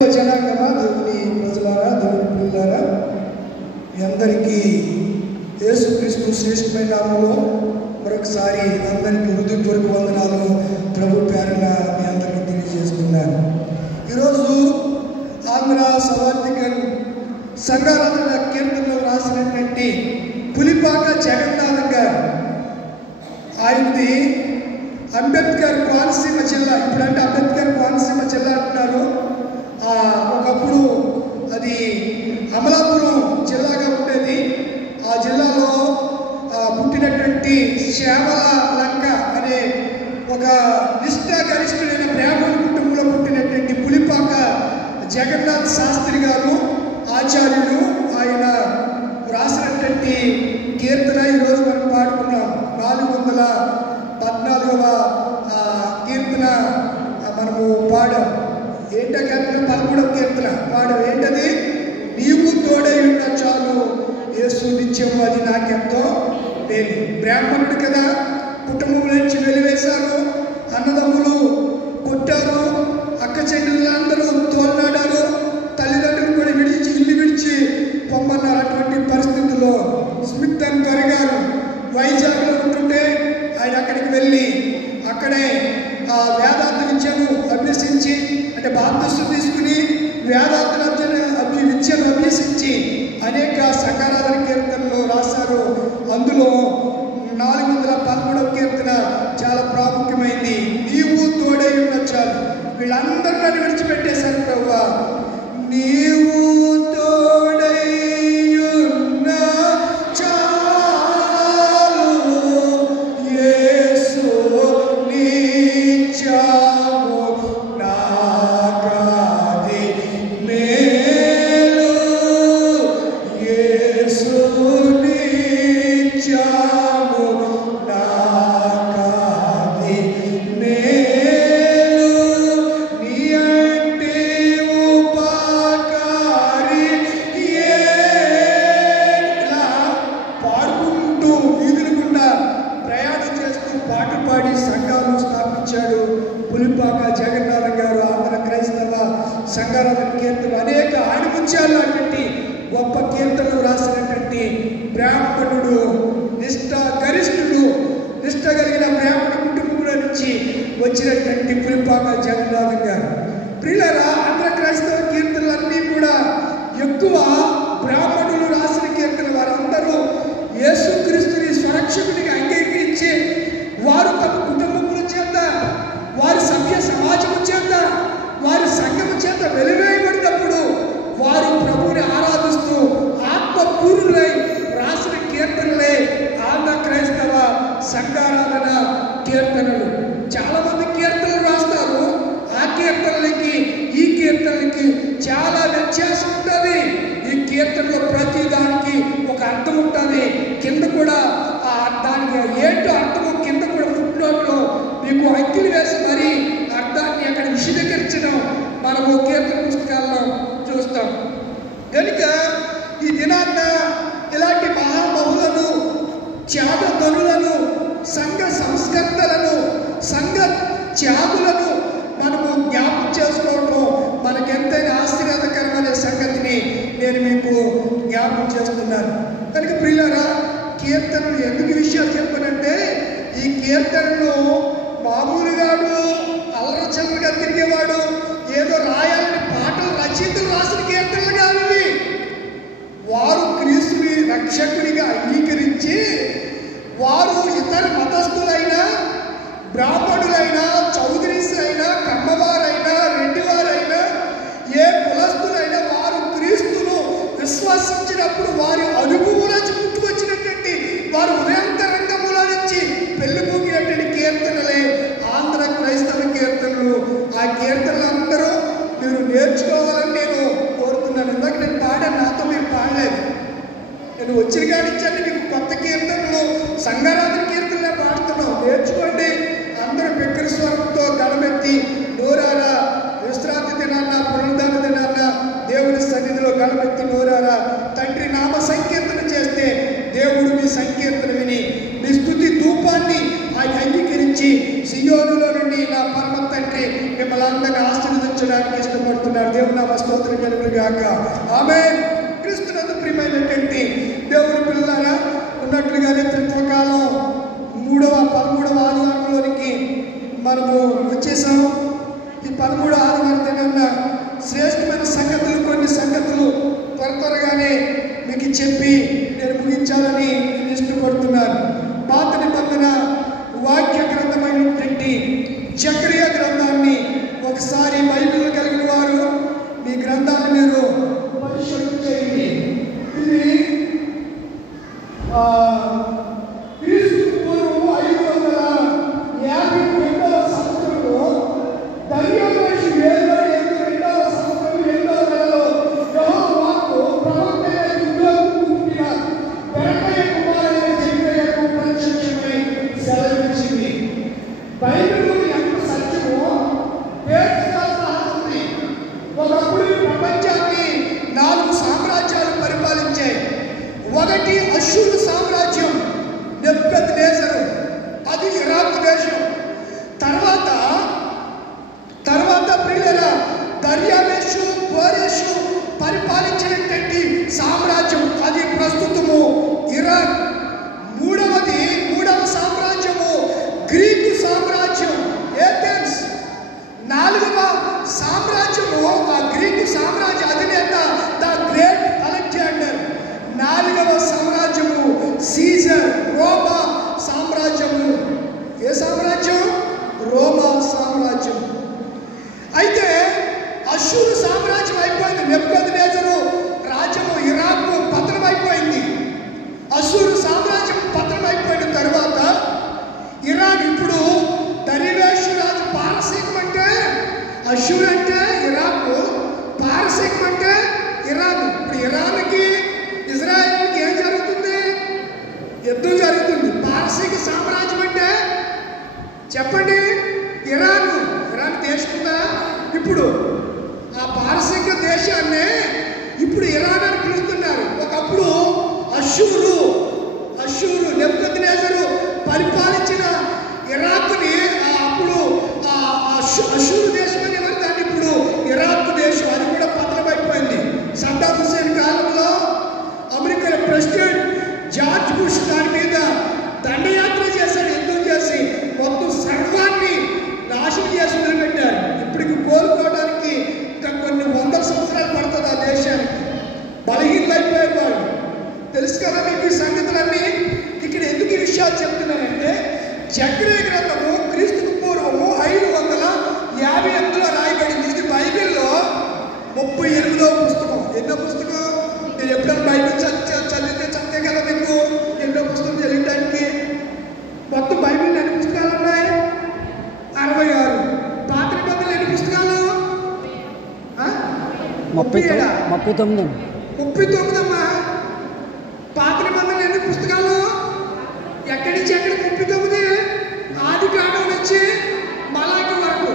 జనాంగమా, దేవుని ప్రజలారా, దేవుని పిల్లలారా, మీ అందరికీ యేసుక్రీస్తు శ్రేష్టమైన నామములో మరొకసారి అందరికీ హృదయపూర్వక వందనాలు ప్రభు పేరున మీ అందరికీ తెలియజేస్తున్నాను. ఈరోజు ఆంధ్ర సవార్థికన్ సంఘారాధన కీర్తనలో రాసినటువంటి పులిపాక జగన్నాథ్ గారు, ఆయనది అంబేద్కర్ కోనసీమ జిల్లా. ఇప్పుడంటే అంబేద్కర్ కోనసీమ జిల్లా అంటున్నారు. ఒకప్పుడు అది అమలాపురం జిల్లాగా ఉండేది. ఆ జిల్లాలో పుట్టినటువంటి శ్యామల లంక అనే ఒక నిష్ఠాగరిష్ఠుడైన బ్రాహ్మణ కుటుంబంలో పుట్టినటువంటి పులిపాక జగన్నాథ్ శాస్త్రి గారు ఆచార్యుడు. ఆయన రాసినటువంటి కీర్తన ఈరోజు మనం పాడుకున్నాం. 414వ కీర్తన మనము పాడాం. ఏంటో కీర్తన 13వ కీర్తన పాడాం. ఏంటది? నీవు తోడై ఉన్న చాలు యేసు నిత్యం, అది నాకెంతో మేలు. బ్రాహ్మణుడు కదా, కుటుంబం నుంచి వెలివేశారు, అన్నదమ్ములు కొట్టారు, అక్క చెల్లెళ్ళు అందరూ తోలనాడారు, తల్లిదండ్రులు కూడా ఇల్లు విడిచి పొమ్మన్నారు. అటువంటి పరిస్థితుల్లో స్మితన్ గారు వైజాగ్లో ఉంటుంటే ఆయన అక్కడికి వెళ్ళి అక్కడే వేదాంత విద్యను అభ్యసించి, అంటే బాప్తిస్మం తీసుకుని వేదాంత విద్యను అభ్యసించి అనేక సంఘారాధన కీర్తనలు రాశారు. అందులో 413వ కీర్తన చాలా ప్రాముఖ్యమైంది. నీవు తోడై ఉన్న చాలు. వీళ్ళందరూ నన్ను విడిచిపెట్టేశారు ప్రభువా, నీవు తోడై ఉన్న చాలు యేసు నిత్యము నాకది మేలు, యేసు నిత్యము నాకది మేలు, నీ అంటే ఉపకారి. ఇలా పాడుకుంటూ వీధుల గుండా ప్రయాణం చేస్తూ పాటలు పాడి సంఘాలు స్థాపించాడు పులిపాక జగన్నాథ్ గారు. ఆంధ్ర క్రైస్తవ సంఘారాధన కీర్తనలు అనేక ఆణిముత్యాలు లాంటి గొప్ప కీర్తనలు రాసినటువంటి బ్రాహ్మణుడు, గరిష్ఠుడు, నిష్ఠ కలిగిన బ్రాహ్మణ కుటుంబంలో నుంచి వచ్చినటువంటి పులిపాక జగన్నాథ్ గారు. ప్రియులారా, ఆంధ్ర క్రైస్తవ కీర్తనలన్నీ కూడా ఎక్కువ బ్రాహ్మణులు రాసిన కీర్తన. వారందరూ యేసుక్రీస్తుని స్వరక్షకుడిగా అంగీకరించి వారు తమ కుటుంబముల చేత, వారి సభ్య సమాజము చేత, వారి సంఘము చేత వెలివేయబడినప్పుడు వారు ప్రభువుని ఆరాధిస్తూ ఆత్మపూర్ణులై రాసిన కీర్తనలే ఆంధ్ర క్రైస్తవ సంఘారాధన కీర్తనలు. చాలా మంది కీర్తనలు రాస్తారు. ఆ కీర్తనలకి ఈ కీర్తనలకి చాలా వ్యత్యాసం ఉంటుంది. ఈ కీర్తనలో ప్రతి దానికి ఒక అర్థం ఉంటుంది. కింద కూడా దానికి ఏంటో అర్థము కింద కూడా ఫుట్నోట్లో మీకు అంకిలు వేసి మరి అర్థాన్ని అక్కడ విశదీకరించడం మనము కీర్తన పుస్తకాల్లో చూస్తాం. కనుక ఈ దినాన్న ఇలాంటి మహాబహులను, త్యాగధనులను, సంఘ సంస్కర్తలను, సంఘ త్యాగులను మనము జ్ఞాపకం చేసుకోవటం మనకెంతైనా ఆశీర్వాదకరమైన సంగతిని నేను మీకు జ్ఞాపకం చేస్తున్నాను. కనుక ప్రియులారా, కీర్తనలు ఎందుకు విషయాలు చెప్పానంటే, ఈ కీర్తనలు మామూలుగాడు అల్లరచల్లగా తిరిగేవాడు ఏదో రాయాలని పాటలు రచయితలు రాసిన కీర్తనలు కాదు. వారు క్రీస్తుని రక్షకుడిగా అంగీకరించి వారు ఇతర మతస్థులైనా, బ్రాహ్మణులైనా, చౌదరీస్ అయినా, కమ్మవారైనా, రెడ్డివారైనా, ఏ కులస్తులైనా వారు క్రీస్తును విశ్వసించినప్పుడు వారి అనుభవంలో పుట్టుకొచ్చినటువంటి, వారు ఉదయాంతరంగముల నుంచి పెళ్లి పూగినటువంటి కీర్తనలే ఆంధ్ర క్రైస్తవ కీర్తనలు. ఆ కీర్తనలు అందరూ మీరు నేర్చుకోవాలని నేను కోరుతున్నాను. ఇందాక నేను పాడాను, నాతో మీరు పాడలేదు. నేను వచ్చిన కానిచ్చాను మీకు కొత్త కీర్తనలు, సంఘారాధన కీర్తనలే పాడుతున్నాం. నేర్చుకోండి. అందరూ బిగ్గర స్వరంతో గళమెత్తి నోరారా, విశ్రాంతి దినాన్న, పునరుద్ధాన దినాన్న దేవుని సన్నిధిలో గళమెత్తి నోరారా తండ్రి నామ సంకీర్తన చేస్తే దేవుడు మీ సంకీర్తన విని మీ స్తుతి ధూపాన్ని ఆయన అంగీకరించి సియోనులో నుండి నా పరమ తండ్రి మిమ్మల్ని అందరినీ ఆశీర్వదించడానికి ఇష్టపడుతున్నారు. దేవుడు నామ స్తోత్రం కలుగును గాక. ఆమేన్. క్రీస్తునందు ప్రియమైనటువంటి దేవుని పిల్లలారా, ఉన్నట్లుగానే త్రిత్వకాలం 13వ ఆదివారంలోనికి మనము వచ్చేసాము. ఈ 13వ ఆదివారం దినాన శ్రేష్టమైన సంగతులు, కొన్ని సంగతులు త్వరగానే మీకు చెప్పి నేను ముగించాలని నేను ఇష్టపడుతున్నాను. పాత నిబంధన వాక్య గ్రంథమైనటువంటి జకరియా గ్రంథాన్ని ఒకసారి బైబిల్ కలిగిన వారు మీ గ్రంథాన్ని మీరు పరిశోధన చేయండి. ఇది క్రీస్తు పూర్వం 552వ సంవత్సరంలో దర్యావేషు ఏలుబడి 2వ సంవత్సరం 8వ నెలలో యెహోవాకు ప్రవక్త అయిన ఇద్దరు పుట్టిన బెరకయ కుమారుడైన జకరియకు ప్రత్యక్షమై సెలవిచ్చింది. బైబిల్ ఎంత సత్యమో ఉంది. ఒకప్పుడు ప్రపంచాన్ని 4 సామ్రాజ్యాలు పరిపాలించాయి. ఒకటి అష్షూరు సామ్రాజ్యం, నెబుకద్నెజరు, అది ఇరాక్ దేశం. తర్వాత ప్రియులారా దర్యావేషు కోరెషు పరిపాలించినటువంటి సామ్రాజ్యం, అది ప్రస్తుతము ఇరాక్. మూడవ సామ్రాజ్యము గ్రీకు సామ్రాజ్యం, ఏథెన్స్. 4వ సామ్రాజ్యము ఆ గ్రీకు సామ్రాజ్య అధినేత ద గ్రేట్ అలెగ్జాండర్. 4వ సామ్రాజ్యము సీజర్, రోమా సామ్రాజ్యము. ఏ సామ్రాజ్యం? రోమా సామ్రాజ్యం. అయితే అష్షూరు సామ్రాజ్యం అయిపోయింది. నెబుకద్నెజరు రాజ్యము ఇరాక్ పతనం అయిపోయింది. అష్షూరు సామ్రాజ్యం పతనం అయిపోయిన తర్వాత ఇరాన్ ఇప్పుడు దర్యావేషు రాజు పారసీకం అంటే అష్షూరు అంటే ఇరాక్, పారసీకం అంటే ఇరాన్. ఇప్పుడు ఇరాన్కి ఇజ్రాయెల్కి ఏం జరుగుతుంది? యుద్ధం జరుగుతుంది. పారసీక సామ్రాజ్యం అంటే చెప్పండి, ఇరాన్ దేశం ఉందా? ఇప్పుడు ఆ పారసీక దేశాన్ని ఇప్పుడు ఇరాన్ అని పిలుస్తున్నారు. ఒకప్పుడు అష్షూరు నెబుకద్నెజరు పరిపాలించిన ఇరాక్ని అప్పుడు అష్షూరు దేశం అనేవారు, దాన్ని ఇప్పుడు ఇరాక్ దేశం. అది కూడా పతనమైపోయింది. సద్దాం హుస్సేన్ కాలంలో అమెరికా ప్రెసిడెంట్ జార్జ్ బుష్ దాని మీద దండయాత్ర చేశాడు. యుద్ధం చేసి మొత్తం సర్వాన్ని నాశనం చేసి వదిలిపెట్టారు. ఇప్పటికి కోలుకోవడానికి ఇంకా కొన్ని 100 సంవత్సరాలు పడుతుంది ఆ దేశానికి. బలహీనైపోయారు వాళ్ళు. తెలుసు కదా మీకు ఈ సంగతులన్నీ. ఇక్కడ ఎందుకు ఈ విషయాలు చెప్తున్నానంటే, జకరియా గ్రంథము క్రీస్తుకు పూర్వము 558లో రాయబడింది. ఇది బైబిల్లో 38వ పుస్తకం. ఎన్నో పుస్తకం? నేను ఎప్పుడైనా బైబిల్ చదివితే కదా మీకు ఎన్నో పుస్తకం తెలియడానికి. మొత్తం బైబిల్ ఎన్ని పుస్తకాలు ఉన్నాయి? 66. పాత నిబంధనలు ఎన్ని పుస్తకాలు? 39 అమ్మా. పాత నిబంధనలు ఎన్ని పుస్తకాలు? ఎక్కడి నుంచి ఎక్కడికి 39? ఆది కాండం నుంచి మలాకి వరకు,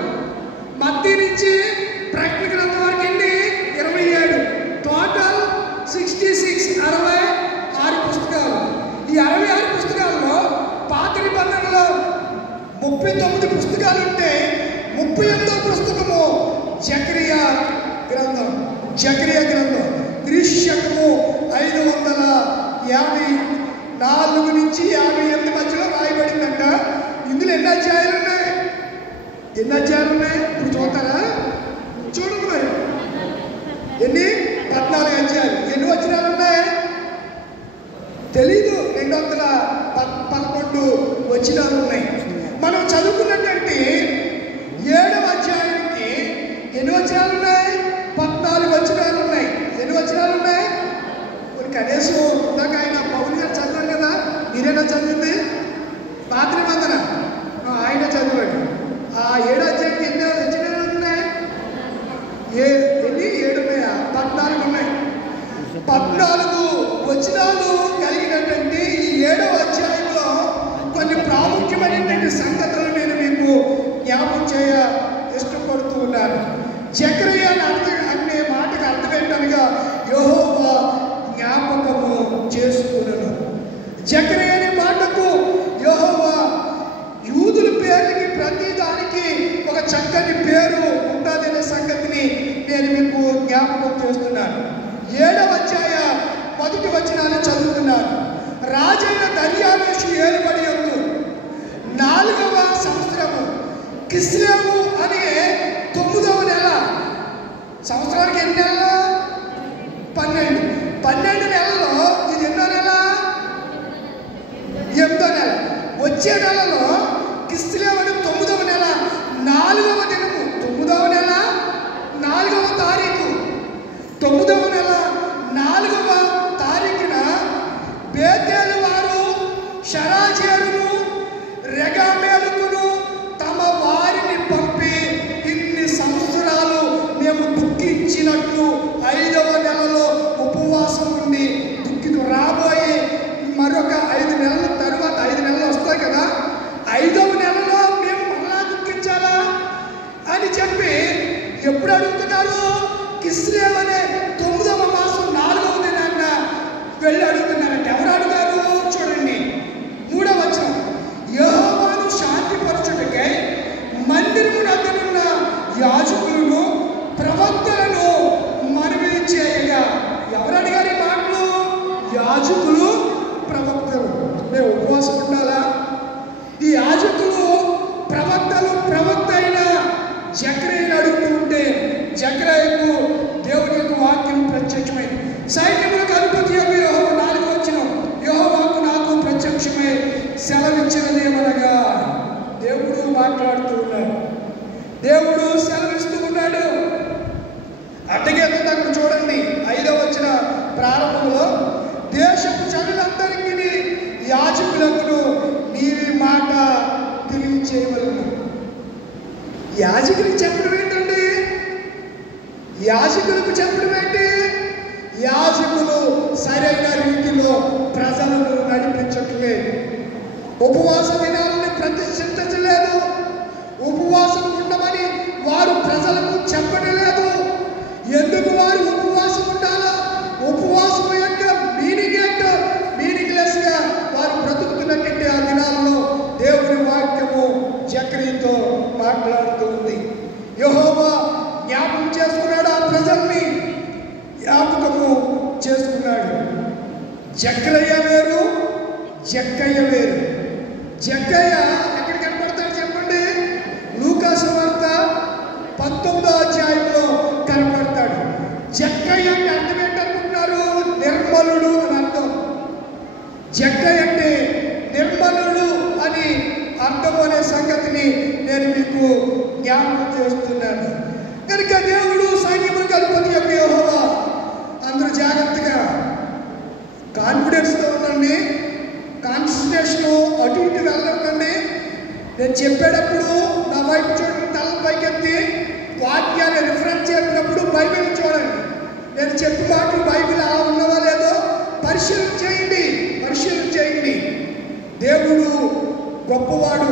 మత్తయి నుంచి ప్రకటన గ్రంథం వరకు ఎన్ని? 27. టోటల్ 66, 66 పుస్తకాలు. ఈ 66 పుస్తకాల్లో పాత నిబంధనలో 39 పుస్తకాలు ఉంటే 38వ పుస్తకము జకరియా గ్రంథం. క్రీస్తుశకము 554 నుంచి 58 మధ్యలో రాయబడిందంట. ఇందులో ఎన్ని అధ్యాయాలు ఉన్నాయి? ఇప్పుడు చూస్తారా? చూడండి మరి. ఎన్ని? 14 అధ్యాయాలు. ఎన్ని వచనాలు ఉన్నాయి తెలీదు. 211 వచనాలు ఉన్నాయి. మనం చదువుకున్నటువంటి 7వ అధ్యాయానికి ఎన్ని వచనాలు ఉన్నాయి? 14 వచనాలు ఉన్నాయి. ఎన్ని వచనాలు ఉన్నాయి? మరి కనీసం ఇందాక ఆయన పౌలు గారు చదివారు కదా, మీరేనా చదివింది? పాత నిబంధన ఆయన చదివాడు. ఆ 7వ అధ్యాయానికి ఎన్ని వచనాలు ఉన్నాయి? ఎన్ని? 7 ఉన్నాయా? 14 ఉన్నాయి. 14 వచనాలు కలిగినటువంటి ఈ 7వ అధ్యాయంలో కొన్ని ప్రాముఖ్యమైనటువంటి సంగతులు నేను మీకు జ్ఞాపకం చేయ ఇష్టపడుతూ ఉన్నాను. జకరియా అనే మాటకు అర్థం ఏంటనగా యెహోవా జ్ఞాపకము చేసుకున్నాను. జకరియా అనే మాటకు యెహోవా యూదుల పేర్లకి ప్రతి దానికి ఒక చక్కని పేరు ఉంటుందనే సంగతిని నేను మీకు జ్ఞాపకం చేస్తున్నాను. 7వ అధ్యాయ 1 వచనాన్ని చదువుతున్నాను. రాజైన దర్యావేషు ఏలుబడి యందు 4వ సంవత్సరము కిస్లేవు అనే 9వ నెల. సంవత్సరానికి ఎన్ని నెలలు? 12 నెలల్లో ఇది ఎన్నో నెల? 8వ నెల. వచ్చే నెలలో కిస్లేవు అనే 9వ నెల 4వ దినము, 9వ నెల 4వ తారీఖు, 9వ నెల 4వ తారీఖున బేతేలు వారు షరాజేరును రెగామేలుకును తమ వారిని పంపి ఇన్ని సంవత్సరాలు మేము దుఃఖించినట్లు 5వ నెలలో ఉపవాసం ఉండి దుఃఖితు రాబోయే మరొక 5 నెలల తర్వాత 5 నెలలు వస్తాయి కదా, 5వ నెలలో మేము మళ్ళా దుఃఖించాలా అని చెప్పి ఎప్పుడు అడుగుతున్నారు? కిస్లేవు అనే 9వ మాసం 4వ దినాన్న వెళ్ళి అడుగుతున్నారంటే ఎవరు అడుగుతారు? చూడండి 3వ వచనం. యెహోవాను శాంతిపరచుటకై మందిరము నద్దనున్న యాజకులను ప్రవక్తలను మనవి చేయగా. ఎవరు అడిగారు ఈ మాటలు? యాజకులు, ప్రవక్తలు. మేము ఉపవాసం ఉండాలా? ఈ యాజకులు, ప్రవక్తలు, ప్రవక్త అయిన జకర్యాను అడుగుతూ ఉంటే జకర్యాకు దేవుని యొక్క వాక్యం ప్రత్యక్షమైంది. సైన్యములకు అధిపతి యొక్క యెహోవా 4వ వచనం. యెహోవాకు నాకు ప్రత్యక్షమై సెలవిచ్చినదేమనగా. దేవుడు మాట్లాడుతూ ఉన్నాడు, దేవుడు సెలవిస్తూ ఉన్నాడు. అట్టగే అక్కడ చూడండి 5వ వచన ప్రారంభంలో దేశపు జనులందరికీ యాజకులకు నీవి మాట తెలియచేయవలెను. యాజకులకు చెప్పడం ఏంటండి? యాజకులకు చెప్పడం ఏంటి? యాజకులు సరైన రీతిలో ప్రజలను నడిపించట్లేదు. ఉపవాస దినాలను ప్రతిష్ఠించలేదు. ఉపవాసం ఉండమని వారు ప్రజలకు చెప్పడం లేదు. ఎందుకు వారు ఉపవాసం ఉండాలో, ఉపవాసం యొక్క మీనింగ్ ఏంటో మీనింగ్లెస్గా వారు బ్రతుకుతున్నట్టు ఆ దినాల్లో దేవుని వాక్యము జకర్యాతో మాట్లాడుతూ ఉంది. యెహోవా జ్ఞాపకం చేసుకున్నాడు, ఆ ప్రజల్ని జ్ఞాపకము చేసుకున్నాడు. జకర్య వేరు, జక్కయ్య వేరు. జక్కయ్య ఎక్కడ కనపడతాడు చెప్పండి? లూకా సువార్త 19వ అధ్యాయంలో కనపడతాడు. జక్కయ్య అంటే అర్థం ఏంటనుకుంటున్నారు? నిర్మలుడు అని అర్థం. జక్కయ్య అంటే నిర్మలుడు అని అర్థం అనే సంగతిని నేను మీకు జ్ఞాపకం చేస్తున్నాను. కనుక దేవుడు సైన్యములకు అధిపతి యొక్క యెహోవా. అందరూ జాగ్రత్తగా కాన్ఫిడెన్స్తో ఉండండి. కాన్సన్ట్రేషన్ అటు ఇటు వెళ్ళకండి. నేను చెప్పేటప్పుడు నా వైపు చూడండి, తల పైకెత్తి వాక్యాన్ని రిఫరెన్స్ చెప్పినప్పుడు బైబిల్ చూడండి. నేను చెప్పే మాటలు బైబిల్ అలా ఉన్నవా లేదో పరిశీలన చేయండి, పరిశీలన చేయండి. దేవుడు గొప్పవాడు.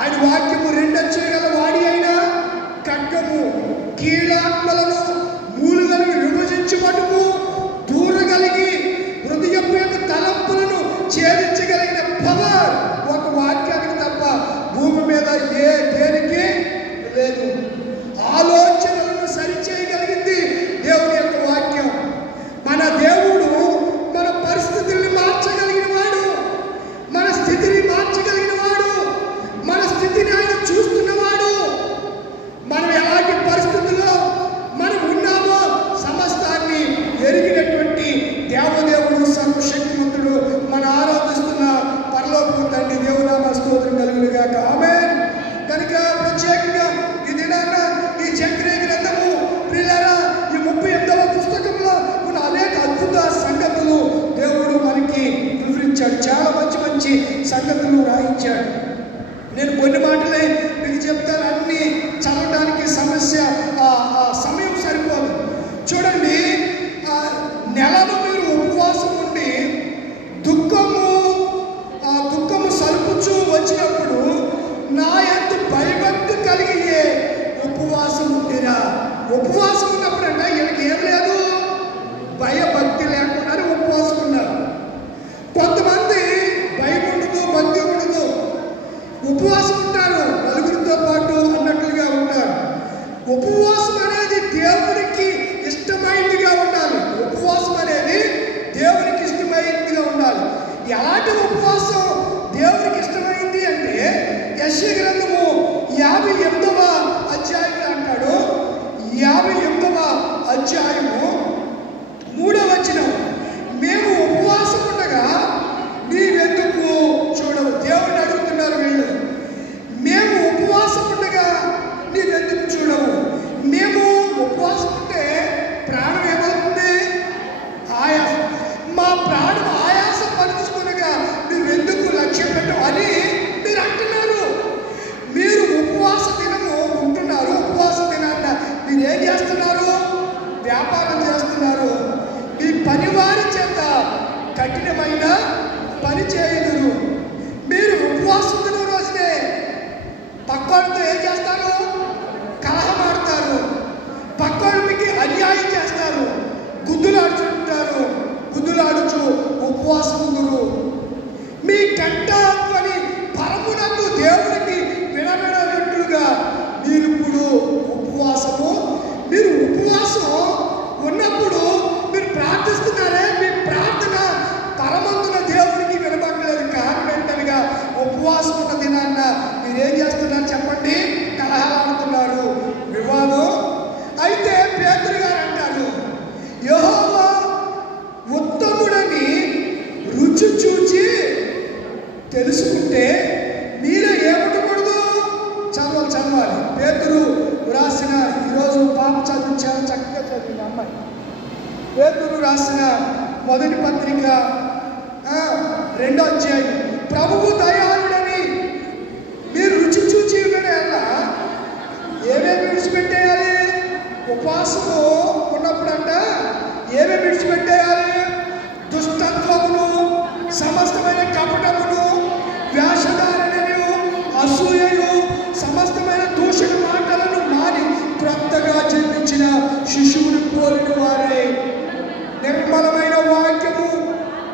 ఆయన వాక్యము 2 అక్షరగల వాడి అయినా ఖడ్గము కీలాత్మలను మూలుగలను విభజించుటకు దూరగలిగి హృదయపు యొక్క తలంపులను ఛేదించగలిగిన పవర్ ఒక వాక్యానికి తప్ప భూమి మీద దేనికి లేదు. ఆలోచనలను సరిచేయగలిగింది దేవుని యొక్క వాక్యం. మన దేవుడు మన పరిస్థితుల్ని మార్చగలిగిన వాడు, మన స్థితిని మార్చగలిగిన వాడు, మన స్థితిని ఆయన చూస్తున్నవాడు. మనం ఎలాంటి పరిస్థితుల్లో మనం ఉన్నామో సమస్తాన్ని ఎరిగినటువంటి దేవదేవుడు, సర్వశక్తిమంతుడు, మన ఆరాధిస్తున్న పరలోకపు తండ్రి దేవునామ స్తోత్రం కలుగునుగాక. ఆమేన్. కనుక 58వ అధ్యాయము 3వ వచనం, మేము ఉపవాసం ఉండగా నీవెందుకు చూడవు? దేవుడిని అడుగుతున్నారు వీళ్ళు. మేము ఉపవాసం ఉండగా నీవెందుకు చూడవు? మేము ఉపవాసం ఉంటే ప్రాణం ఏమవుతుంది? ఆయాసం. మా ప్రాణం ఆయాసం పరుచుకునగా నువ్వెందుకు లక్ష్యం పెట్టవు అని మీరు అంటున్నారు. మీరు ఉపవాస దినము ఉంటున్నారు. ఉపవాస దినాన్న మీరు ఏం చేస్తున్నారు? వ్యాపారం చేస్తున్నారు. మీ పనివారి చేత కఠినమైన పని చేయదురు. మీరు ఉపవాసం దినం రోజునే పక్కోళ్ళతో ఏం చేస్తారు? కలహం ఆడతారు. పక్కోళ్ళు మీకు అన్యాయం చేస్తారు. గుద్దులాడుచుంటారు. గుద్దులాడుచు ఉపవాసం ఉందురు. మీ కంట అని పరమునందు దేవునికి వినబడినట్లుగా మీరు ఇప్పుడు మీరు ఉపవాసం ఉన్నప్పుడు మీరు ప్రార్థిస్తున్నారే, మీ ప్రార్థన పరమందున దేవునికి వినబడలేదు. కారణం ఏంటనగా ఉపవాసం ఉన్న దినాన్న మీరేం చేస్తున్నారు చెప్పండి? కలహాడుతున్నారు, వివాదం. అయితే పేతురు గారు అంటారు, యెహోవా ఉత్తముడని రుచి చూచి తెలుసుకుంటే మీరే ఏమనకూడదు? చదవాలి. పేతురు రాసిన, ఈరోజు పాప చదువు చాలా చక్కగా చదివింది అమ్మాయి. పేతురు రాసిన మొదటి పత్రిక 2వ అధ్యాయం, ప్రభువు దయాళుడని మీరు రుచి చూచి ఉండడం ఏమేమి విడిచిపెట్టేయాలి? ఉపవాసము ఉన్నప్పుడంట ఏమేమి విడిచిపెట్టేయాలి? దుష్టత్వమును, సమస్తమైన కపటమును, వ్యాసధారణను, అసూయను, సమస్తమైన దూషణ మాటలను మాని క్రొత్తగా జన్మించిన శిశువును పోలిన వారే నిర్మలమైన వాక్యము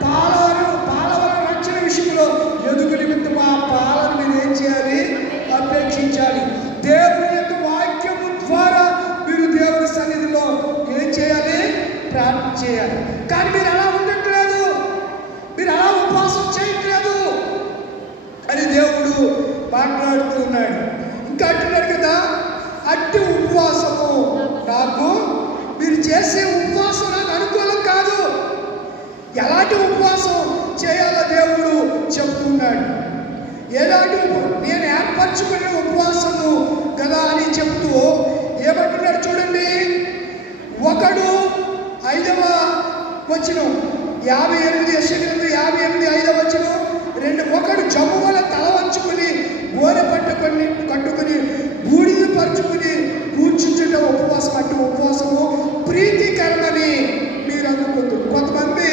పాలవల రక్షణ విషయంలో ఎదుగు నిమిత్తం ఆ పాలను మీరు ఏం చేయాలి? అపేక్షించాలి. దేవుని యొక్క వాక్యము ద్వారా మీరు దేవుని సన్నిధిలో ఏం చేయాలి? ప్రార్థన చేయాలి. కానీ మీరు అలా ఉండట్లేదు, మీరు అలా ఉపవాసం చేయట్లేదు అని దేవుడు మాట్లాడుతూ ఉన్నాడు. ఇంకా అంటున్నాడు కదా, అట్టి ఉపవాసము నాకు, మీరు చేసే ఉపవాసం నాకు అనుకూలం కాదు. ఎలాంటి ఉపవాసం చేయాలో దేవుడు చెప్తున్నాడు. ఎలాంటి నేను ఏర్పరచుకునే ఉపవాసము కదా అని చెప్తూ ఏమంటున్నాడు చూడండి. ఒకడు 5వ వచనం 58 యెషయా 58 5వ వచనం, ఒకడు జమ్ము వల్ల తల వంచుకుని గోనె కట్టుకుని బూడిద పరుచుకుని కూర్చుంచుట ఉపవాసం. అంటే ఉపవాసము ప్రీతికరమని మీరు అనుకుంటారు. కొంతమంది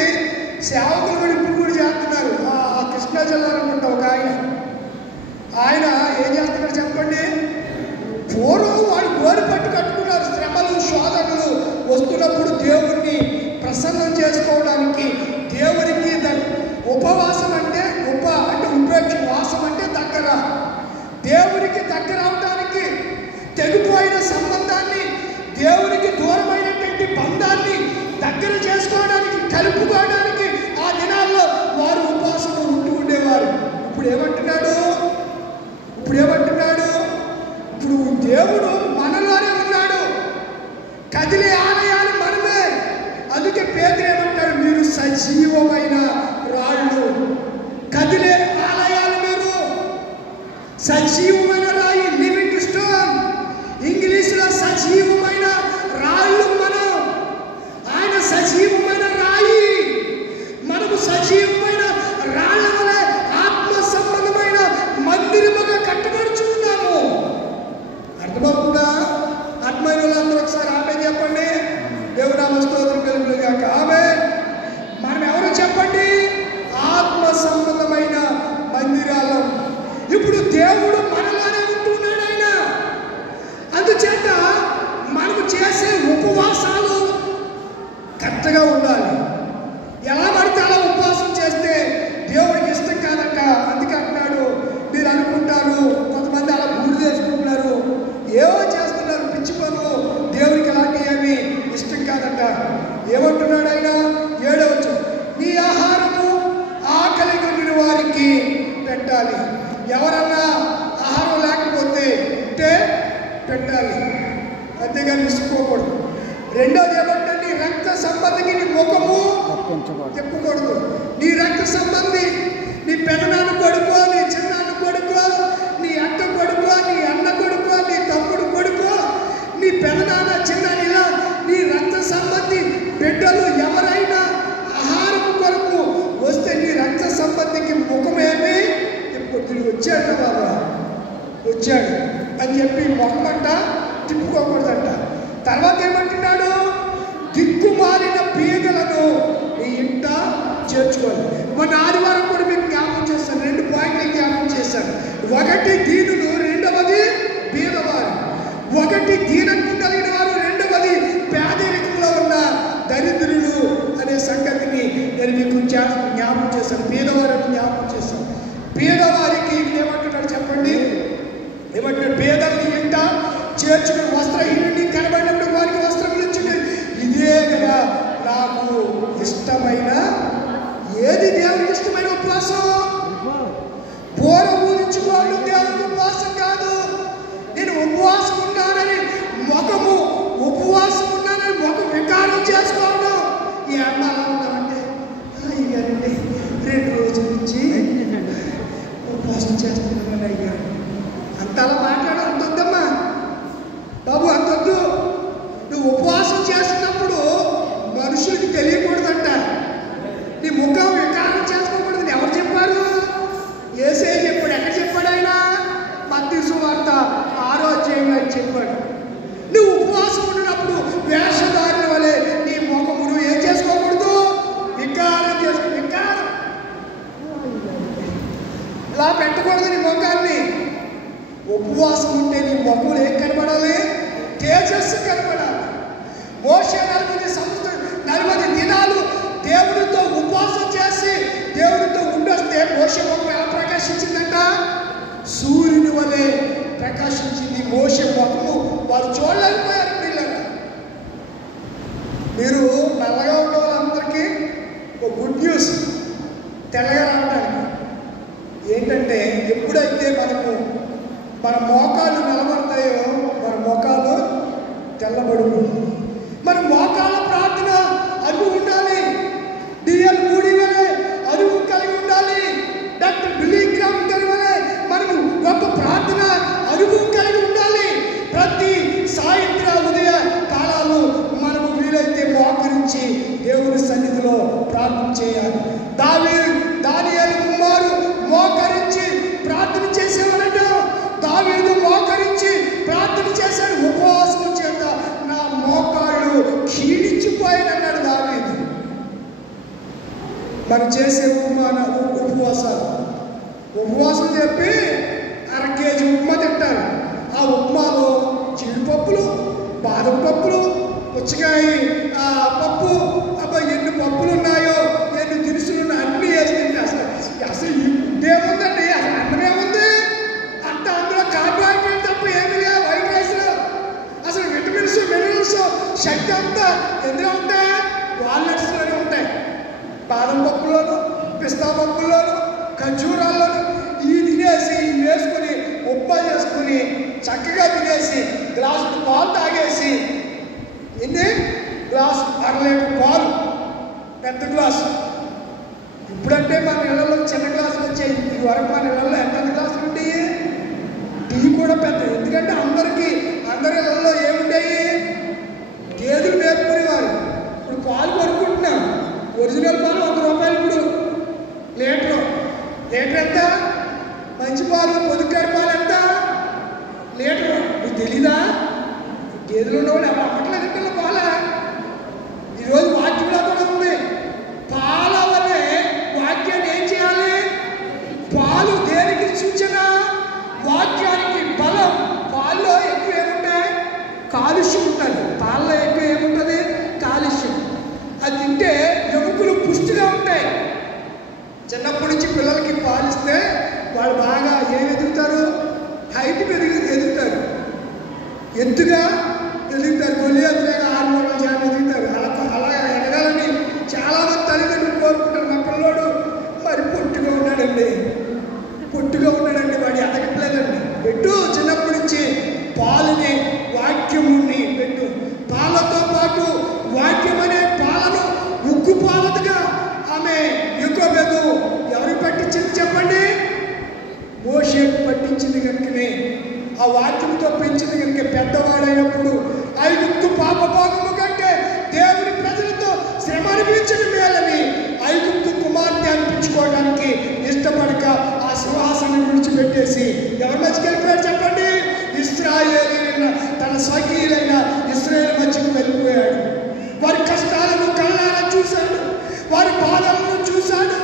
సేవకులు కూడా ఇప్పుడు కూడా చేస్తున్నారు. ఆ కృష్ణా జిల్లాలో అనుకుంటా ఒక ఆయన ఏం చేస్తున్నాడు చెప్పండి? పూర్వం వాడు గోనె పట్టు కట్టుకున్నారు. శ్రమలు శోధనలు వస్తున్నప్పుడు దేవుణ్ణి ప్రసన్నం చేసుకోవడానికి, దేవునికి ఉపవాసం అంటే ఉపేక్ష, వాసం అంటే దగ్గర, దేవునికి దగ్గర అవడానికి, తెగిపోయిన సంబంధాన్ని, దేవునికి దూరమైనటువంటి బంధాన్ని దగ్గర చేసుకోవడానికి, కలుపుకోవడానికి ఆ దినాల్లో వారు ఉపవాసం ఉంటూ ఉండేవారు. ఇప్పుడు ఏమంటున్నాడు? ఇప్పుడు దేవుడు మనలోనే ఉన్నాడు. కదిలే ఆలయాలు మనమే. అందుకే పేతురు ఏమంటాడు? మీరు సజీవమైన రాళ్ళు, కదిలే ఆలయాలు మీరు. సజీవమైన రాయి, లివింగ్ స్టోన్. ఇంగ్లీష్లో సజీవమైన రాళ్ళు మనం. ఆయన సజీవమైన రాయి, మనము సజీవమైన రాళ్ళ వలె ఆత్మ సంబంధమైన మందిరముగా కట్టబడుచున్నాము. అర్థమవుతుందా? అర్థమైన వాళ్ళందరూ ఒకసారి ఆమె చెప్పండి. దేవునామ స్తోత్రం కలుగునుగాక. ఆమేన్. మనం ఎవరు చెప్పండి? ఆత్మ సంబంధమైన మందిరాలం. ఇప్పుడు దేవుడు మనలోనే రెండోది ఏమంటే నీ రక్త సంబంధికి నీ ముఖము చెప్పుకూడదు. నీ రక్త సంబంధి, నీ పెదనాన్న కొడుకో, నీ చిన్నాన్న కొడుకో, నీ అక్క కొడుకో, నీ అన్న కొడుకో, నీ తమ్ముడు కొడుకో, నీ పెదనాన్న చిన్నాన్న, ఇలా నీ రక్త సంబంధి బిడ్డలు ఎవరైనా ఆహారం కొరకు వస్తే నీ రక్త సంబంధికి ముఖమేమి ఇప్పుడు వచ్చాడు బాబా, వచ్చాడు అని చెప్పి ముఖమంట తిప్పుకోకూడదంట. తర్వాత ఏమంటున్నాడు? దిక్కుమాలిన పీగలను నీ ఇంట చేర్చుకోవాలి. మొన్న ఆదివారం కూడా మీకు జ్ఞాపకం చేస్తాను, 2 పాయింట్లు జ్ఞాపకం చేశాను. ఒకటి దీనులు, రెండవది బీదవారు. ఒకటి దీనత్వం కలిగిన వారు, రెండవది పేదరికంలో ఉన్న దరిద్రులు అనే సంగతిని నేను మీకు జ్ఞాపకం చేశాను. బీదవారిని జ్ఞాపకం చేశాను. పేదవారికి ఏమంటున్నాడు చెప్పండి? ఏమంటున్నాడు? పేదల్ని ఇంట చేర్చుకుని వస్త్రహీనుడిని కనబడినప్పుడు వారికి వస్త్రములు ఇచ్చుడు. ఇదే కదా నాకు ఇష్టమైన, ఏది దేవునికి ఇష్టమైన ఉపవాసం? పూర ఊహించుకోవడం దేవునికి ఉపవాసం కాదు. నేను ఉపవాసం ఉన్నానని ముఖము, ఉపవాసం ఉన్నానని ముఖం వికారం చేసుకోవడం. ఈ అమ్మ అలా ఉన్నామంటే అయ్యారండి 2 రోజుల నుంచి ఉపవాసం చేస్తున్నాను అయ్యారు, అంత అలా మాట్లాడ అంతొద్దమ్మా బాబు, అంతొద్దు. నువ్వు ఉపవాసం చేస్తున్నప్పుడు మనుషులకి తెలియకూడదంట, నీ ముఖం వికారం చేసుకోకూడదని ఎవరు చెప్పారు? యేసయ్య చెప్పాడు. ఎక్కడ చెప్పాడు ఆయన? మత్తయి సువార్త 6వ అధ్యాయంలో చెప్పాడు. నువ్వు ఉపవాసం ఉన్నప్పుడు వేషధారుల వలె నీ ముఖమును ఏం చేసుకోకూడదు? వికారం చేసుకో. వికారం ఇలా పెట్టకూడదు నీ ముఖాన్ని. ఉపవాసం ఉంటే నీ ముఖంలో ఏం కనబడాలి? తేజస్సు కనబడాలి. మోషే 40 దినాలు దేవుడితో ఉపవాసం చేసి దేవుడితో ఉండొస్తే మోషే ముఖం ఎలా ప్రకాశించిందంట? సూర్యుని వలె ప్రకాశించింది మోషే ముఖము. వాళ్ళు చూడలేకపోయారు. పిల్లలు, మీరు నల్లగా ఉన్న వాళ్ళందరికీ ఒక గుడ్ న్యూస్, తెల్లగా రావడానికి ఏంటంటే, ఎప్పుడైతే మన మోకాళ్ళు నిలబడతాయో మన మోకాలు తెల్లబడును. మన మోకాళ్ళ ప్రార్థన అరువు ఉండాలి. డిఎల్ మూడి వలె అరువు కలిగి ఉండాలి. డాక్టర్ బిల్లీ గ్రామ్ గారి వలె మనము గొప్ప ప్రార్థన అరువు కలిగి ఉండాలి. ప్రతి సాయంత్ర ఉదయ కాలాలు మనము వీలైతే మోకరించి దేవుని సన్నిధిలో ప్రార్థన చేయాలి. దానియేలు కుమారు మోకరించి ప్రార్థన చేసేవారట. దావీదు మోకరించి ప్రార్థన చేశాడు. ఉపవాసం చేత నా మోకాళ్ళు క్షీణించిపోయానన్నాడు దావీదు. మనం చేసే ఉపవాసం చెప్పి 1/2 కేజీ ఉప్మా తింటారు. ఆ ఉప్మాలో జీడిపప్పులు, బాదం పప్పులు, పుచ్చకాయ పప్పు, అబ్బా ఎన్ని పప్పులు ఉన్నాయో, ఎన్ని దినుసులు ఉన్నాయో అన్నీ వేసి తింటే అసలు ఇదేముందండి? అసలు అన్నమేముంది? అంత అందులో కార్బోహైడ్రేట్ తప్ప ఏమి లేదు. వైట్ రైస్లో అసలు విటమిన్స్, మినరల్స్, శక్తి అంతా ఎందులో ఉంటాయి? వాల్నట్స్లోనే ఉంటాయి. బాదం పప్పులోను, పిస్తా పప్పుల్లోను, ఖర్జూరాల్లోను. ఇవి తినేసి ఇవి వేసుకుని ఉప్మా చేసుకుని చక్కగా తినేసి గ్లాసు పాలు తాగేసి, ఎన్ని గ్లాసు 1/2 లీటర్ పాలు, పెద్ద గ్లాసు. ఇప్పుడంటే మన ఇళ్లలో చిన్న గ్లాసులు వచ్చాయి. ఇది వరకు మన ఇళ్లలో ఎంత గ్లాసులు ఉంటాయి? టీ కూడా పెద్ద. ఎందుకంటే అందరి ఇళ్లలో ఏముంటాయి? గేదెలు మేపుకునేవారు. ఇప్పుడు పాలు కొనుక్కుంటున్నాం. ఒరిజినల్ పాలు 100 రూపాయలు. ఇప్పుడు లీటర్ ఎంత? మంచి పాలు, పొదుకాడి పాలు ఎంత లీటర్? మీకు తెలీదా? గేదెలు ఉన్నవాళ్ళు ఎవరు అమ్మట్లేదంటే పాల. ఈరోజు వాక్యంలో కూడా ఉంది. పాల వల్లే వాక్యాన్ని ఏం చేయాలి? పాలు దేనికి సూచన? వాక్యానికి బలం. పాల్లో ఎక్కువ ఏముంటాయి? కాలుష్యం ఉంటుంది. పాలలో ఎక్కువ ఏముంటుంది? కాలుష్యం. అది తింటే ఎముకలు పుష్టిగా ఉంటాయి. చిన్నప్పటి నుంచి పిల్లలకి పాలిస్తే వాళ్ళు బాగా ఏమి ఎదుగుతారు? హైట్ ఎదుగుతారు, ఎత్తుగా ఎదుగుతారు. గొల్లియత్తుగా 6 మూలలు చాలా ఎదుగుతారు. అలా ఎదగాలని చాలామంది తల్లిదండ్రులు కోరుకుంటారు. మా పిల్లోడు మరి పొట్టుగా ఉన్నాడండి, వాడు ఎదగట్లేదండి. పెట్టు, చిన్నప్పటి నుంచి పాలని, వాక్యముని పెట్టు. పాలతో పాటు విడిచిపెట్టేసి ఎవరి మధ్యకి వెళ్ళిపోయాడు చెప్పండి? ఇశ్రాయేలీయులైన తన స్వకీయులైన ఇశ్రాయేలు మధ్యకు వెళ్ళిపోయాడు. వారి కష్టాలను కళ్ళారా చూశాడు, వారి బాధలను చూశాడు,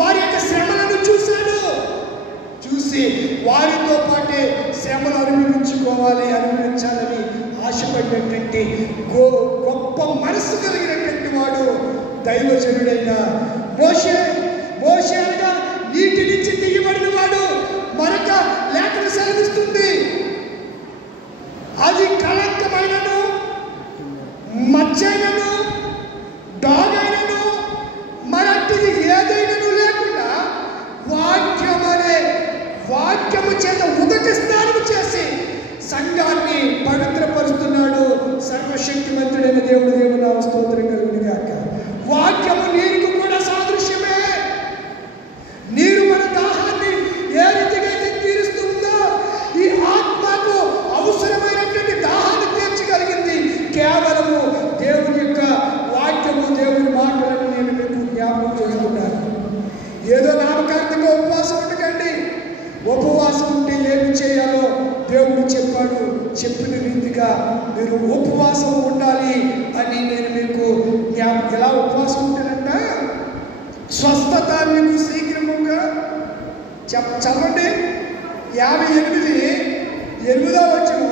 వారి యొక్క శ్రమలను చూశాడు. చూసి వారితో పాటే శ్రమలు అనుభవించాలని ఆశపడినటువంటి గొప్ప మనసు కలిగినటువంటి వాడు దైవజనుడైన మోషే. మోషే అనగా నీటి నుంచి తీయబడిన వాడు. మరొక లేఖను సెలవిస్తుంది, అది కళంకమైనను మచ్చైనను డాగైనను మరొకటి ఏదైనను లేకుండా వాక్యము చేత ఉదక స్నానం చేసి సంఘాన్ని పవిత్రపరుస్తున్నాడు సర్వశక్తిమంతుడైన దేవుడు. దేవుని స్తోత్రం కలుగును గాక. వాక్యము నీరుకు కూడా సాదృశ్యమే. నీరు మన దాహాన్ని ఏ రీతిగా అయితే తీరుస్తుందో, ఈ ఆత్మకు అవసరమైనటువంటి దాహాన్ని తీర్చగలిగింది కేవలము దేవుని యొక్క వాక్యము, దేవుని మాటలను నేను మీకు జ్ఞాపకం చేస్తున్నాను. ఏదో నామకార్థంగా ఉపవాసం ఉండకండి. ఉపవాసం ఉంటే ఏమి చేయాలో దేవుడు చెప్పాడు. చెప్పిన రీతిగా మీరు ఉపవాసం ఉండాలి అని నేను మీకు ఎలా ఉపవాసం ఉంటానంట, స్వస్థత మీకు శీఘ్రముగా చదవండి. 58:8 వచ్చిన